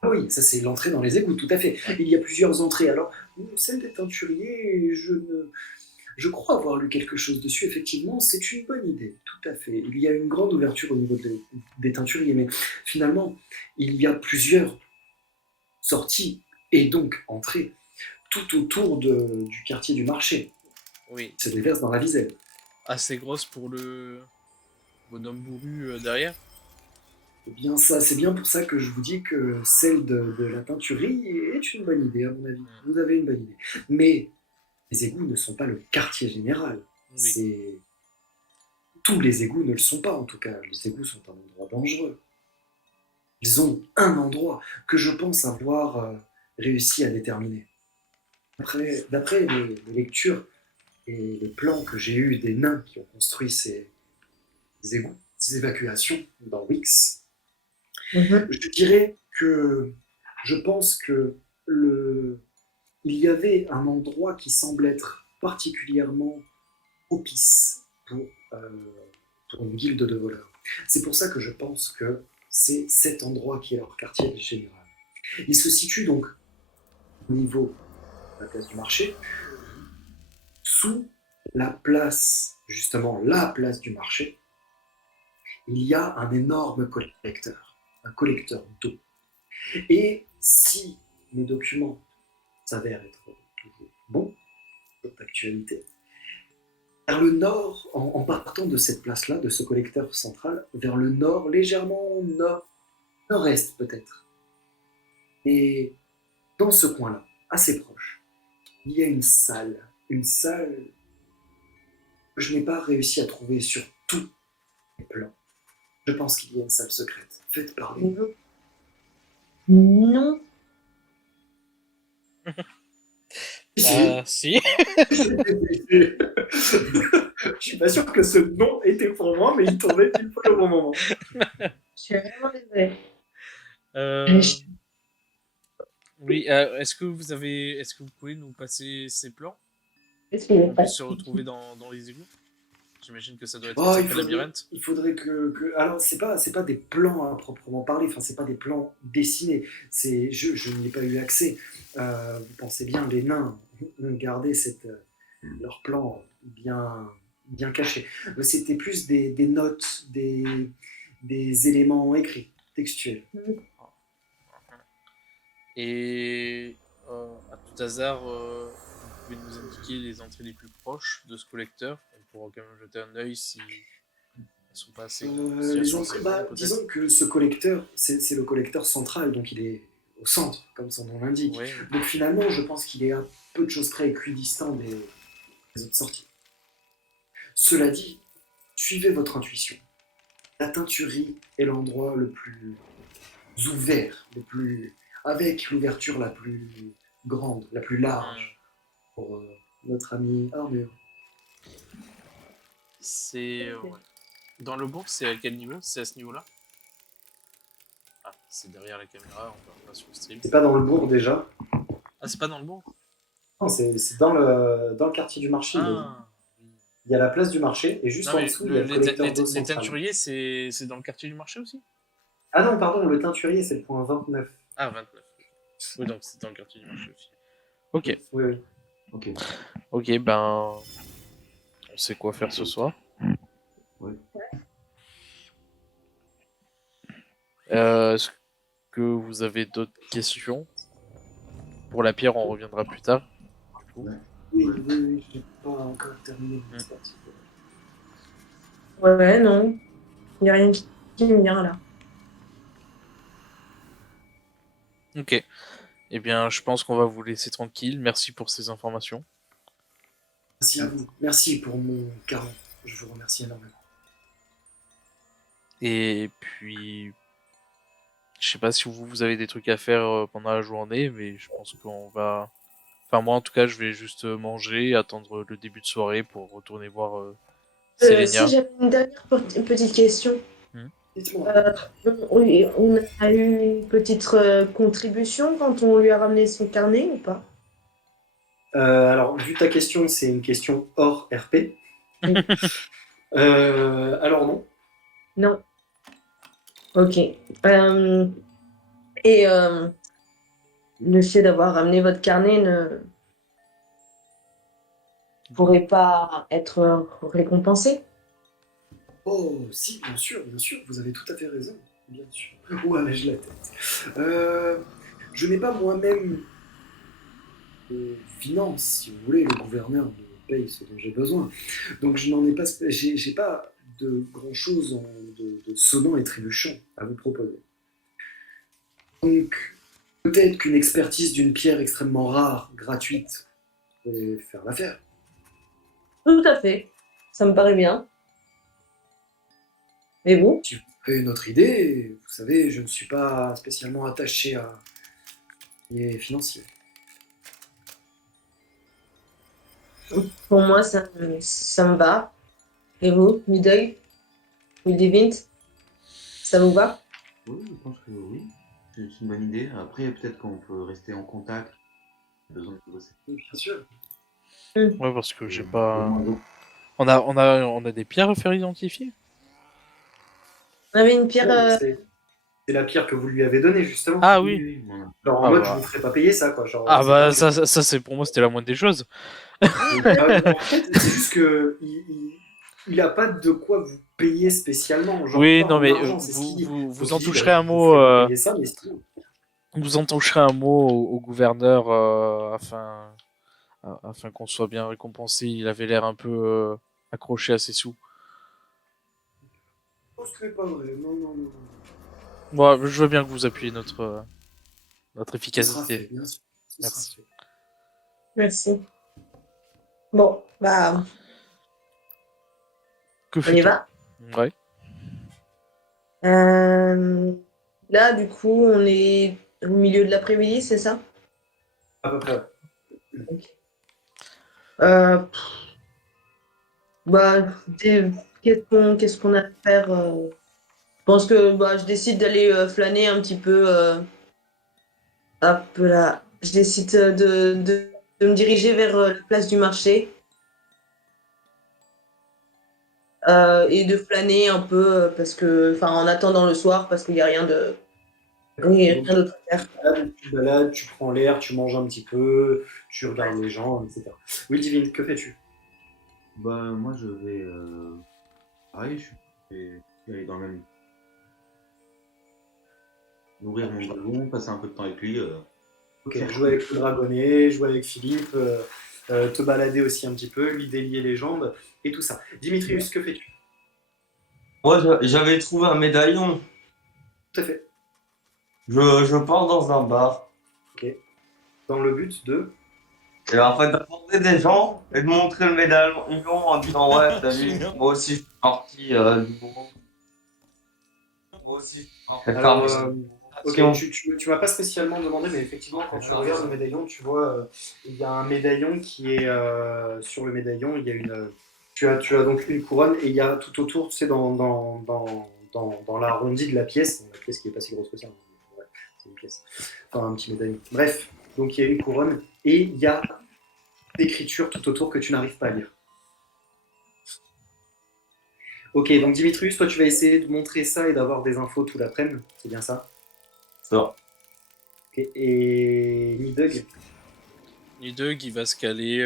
Ah oui, ça c'est l'entrée dans les égouts, tout à fait. Il y a plusieurs entrées. Alors, celle des teinturiers, je crois avoir lu quelque chose dessus, effectivement, c'est une bonne idée, tout à fait. Il y a une grande ouverture au niveau des teinturiers, mais finalement, il y a plusieurs sorties et donc entrées tout autour du quartier du marché. Oui, Se déverse dans la Viselle. assez grosse pour le bonhomme bourru derrière. Eh bien, ça, c'est bien pour ça que je vous dis que celle de la teinturerie est une bonne idée, à mon avis. Vous avez une bonne idée. Mais les égouts ne sont pas le quartier général. Oui. C'est... Tous les égouts ne le sont pas, en tout cas. Les égouts sont un endroit dangereux. Ils ont un endroit que je pense avoir réussi à déterminer. D'après les lectures et les plans que j'ai eus des nains qui ont construit ces égouts, ces évacuations dans Wix, je dirais que je pense que il y avait un endroit qui semble être particulièrement propice pour une guilde de voleurs. C'est pour ça que je pense que c'est cet endroit qui est leur quartier général. Il se situe donc au niveau de la place du marché, sous la place, justement la place du marché, il y a un énorme collecteur, un collecteur d'eau. Et si mes documents s'avèrent être toujours bons, d'actualité, vers le nord, en partant de cette place-là, de ce collecteur central, vers le nord, légèrement nord-est peut-être. Et dans ce coin-là, assez proche, il y a une salle que je n'ai pas réussi à trouver sur tous les plans. Je pense qu'il y a une salle secrète. Faites parler. Non. Si. Je suis pas sûr que ce nom était pour moi, mais il tombait pile poil au bon moment. Je suis vraiment désolée. Oui, est-ce que vous pouvez nous passer ces plans Qu'est-ce qu'il qu'on est pas puisse se retrouver dans les égouts? J'imagine que ça doit être Oh, un sacré labyrinthe. il faudrait alors, c'est pas des plans à proprement parler, enfin, c'est pas des plans dessinés. Je n'y ai pas eu accès. Vous pensez bien, les nains ont gardé leur plan bien caché. Mais c'était plus des notes, des éléments écrits, textuels. Et à tout hasard, vous pouvez nous indiquer les entrées les plus proches de ce collecteur. On pourra quand même jeter un œil si elles sont pas assez, si elles sont assez grandes, peut-être. Disons que ce collecteur, c'est le collecteur central, donc il est au centre, comme son nom l'indique. Ouais. Donc finalement, je pense qu'il est à peu de choses près équidistant des autres sorties. Cela dit, suivez votre intuition. La teinturerie est l'endroit le plus ouvert, avec l'ouverture la plus grande, la plus large pour notre ami Armure. C'est ouais. Dans le bourg, c'est à quel niveau? C'est à ce niveau-là? Ah, c'est derrière la caméra, on va sur le stream. C'est pas dans le bourg déjà. Ah, c'est pas dans le bourg? Non, c'est dans le quartier du marché. Ah, Il y a la place du marché et juste non, en mais dessous, il y a le collecteur d'eau les central. teinturiers, c'est dans le quartier du marché aussi? Ah non, pardon, le teinturier, c'est le point 29. Ah, 29. Oui, donc c'est dans le quartier du marché aussi. Ok. Oui, oui. Ok. Ok, ben. On sait quoi faire ce soir. Ouais. Est-ce que vous avez d'autres questions? pour la pierre, on reviendra plus tard. Du coup. Oui, je n'ai pas encore terminé mon expertise. Ouais, non. Il n'y a rien qui me vient là. Ok. Eh bien, je pense qu'on va vous laisser tranquille. Merci pour ces informations. Merci à vous. Merci pour mon caron. Je vous remercie énormément. Et puis, je sais pas si vous avez des trucs à faire pendant la journée, mais je pense qu'on va. Enfin, moi, en tout cas, je vais juste manger, attendre le début de soirée pour retourner voir Si Selenia. j'avais une dernière petite question. Dites-moi. Oui, on a eu une petite contribution quand on lui a ramené son carnet ou pas? Alors, vu ta question, c'est une question hors RP. Alors non. Non. Ok. Euh, et le fait d'avoir ramené votre carnet ne pourrait pas être récompensé? Oh, si, bien sûr, vous avez tout à fait raison. Bien sûr. Où allais-je la tête? Je n'ai pas moi-même de finances, si vous voulez, le gouverneur me paye ce dont j'ai besoin. Donc je n'en ai pas, j'ai pas de grand-chose de sonnant et trébuchant à vous proposer. Donc peut-être qu'une expertise d'une pierre extrêmement rare, gratuite, pourrait faire l'affaire. Tout à fait. Ça me paraît bien. Et vous? Si vous avez une autre idée, vous savez, je ne suis pas spécialement attaché à les financiers. Pour moi, ça me va. Et vous, Mideuil? Midivint? Ça vous va? Oui, je pense que oui. C'est une bonne idée. Après, peut-être qu'on peut rester en contact. Besoin de bosser. Oui, bien sûr. Ouais, parce que j'ai pas. Au moins, On a des pierres à faire identifier? On avait une pierre. Bon, c'est la pierre que vous lui avez donnée, justement. Ah oui, oui. oui, voilà. Genre en Ah mode, je vous bah. ferai pas payer ça, quoi. Genre, Ah c'est bah, gratuit. ça, pour moi, c'était la moindre des choses. En fait, c'est juste que il a pas de quoi vous payer spécialement, genre Oui, pas non, en mais argent, c'est ce qu'il dit. vous Donc en il dit, bah, toucherez un je vous mot. ferai pas payer ça, mais c'est tout. Vous en toucherez un mot au gouverneur afin qu'on soit bien récompensé. Il avait l'air un peu accroché à ses sous. Oh, ce n'est pas vrai, non, non, non, non. Moi, je veux bien que vous appuyiez notre Ce sera efficacité. fait, bien sûr. Ce sera Merci. fait. Merci. Bon, bah, Que on y fait-on? va. Ouais. Là, du coup, on est au milieu de l'après-midi, c'est ça? À peu près. Euh, Bah, qu'est-ce qu'on a à faire? Je pense que bah, je décide d'aller flâner un petit peu. Hop là. Je décide de me diriger vers la place du marché et de flâner un peu parce que, enfin, en attendant le soir, parce qu'il n'y a rien Donc d'autre à faire. tu te balades, tu prends l'air, tu manges un petit peu, tu regardes les gens, etc. Oui, Divine, que fais-tu? Bah, moi, je vais. Pareil, je vais aller dans le même. Nourrir mon dragon, passer un peu de temps avec lui. Ok, Faire jouer avec le dragonnet, jouer avec Philippe, te balader aussi un petit peu, lui délier les jambes et tout ça. Dimitrius, que fais-tu? Moi, j'avais trouvé un médaillon. Tout à fait. Je pars dans un bar. Ok. Dans le but de. Et en fait, d'apporter des gens et de montrer le médaillon en disant ouais, t'as vu, moi aussi je suis parti du groupe. Moi aussi je suis parti. Alors, ok, Attention. tu m'as pas spécialement demandé, mais effectivement, quand tu regardes le médaillon, tu vois, il y a un médaillon qui est sur le médaillon, il y a une. Tu as donc une couronne et il y a tout autour, tu sais, dans l'arrondi de la pièce, la pièce qui est pas si grosse que ça, hein, ouais, c'est une pièce, enfin un petit médaillon. Bref, donc il y a une couronne et il y a d'écriture tout autour que tu n'arrives pas à lire. Ok, donc Dimitrius, toi tu vas essayer de montrer ça et d'avoir des infos tout l'après-midi, c'est bien ça? Ça. Ok, et Nidug? Nidug, il va se caler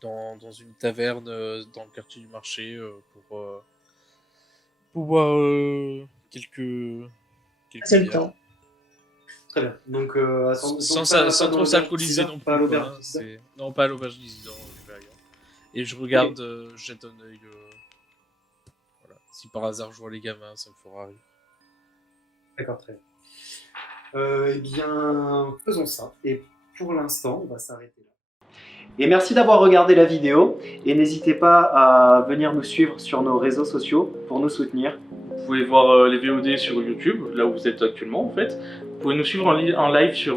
dans une taverne dans le quartier du marché pour boire quelques C'est le bières. temps. Très bien. Donc, attends, Sans, donc, sans trop s'alcooliser non plus. Pas à quoi, l'auberge. hein, non, pas à l'auberge d'Isidore, je vais ailleurs. Et je regarde, je jette un œil. Voilà. Si par hasard je vois les gamins, ça me fera rire. D'accord, très bien. Eh bien, faisons ça. Et pour l'instant, on va s'arrêter là. Et merci d'avoir regardé la vidéo. Et n'hésitez pas à venir nous suivre sur nos réseaux sociaux pour nous soutenir. Vous pouvez voir les VOD sur YouTube, là où vous êtes actuellement en fait. Vous pouvez nous suivre en live sur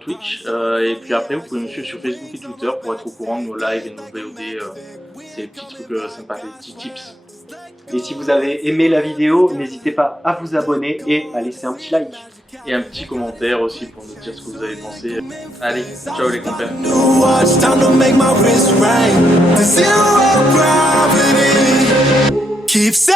Twitch et puis après vous pouvez nous suivre sur Facebook et Twitter pour être au courant de nos lives et de nos VOD. C'est des petits trucs sympas, des petits tips. Et si vous avez aimé la vidéo, n'hésitez pas à vous abonner et à laisser un petit like. Et un petit commentaire aussi pour nous dire ce que vous avez pensé. Allez, ciao les compères. Watch, time to make my wrist ring. The zero gravity keeps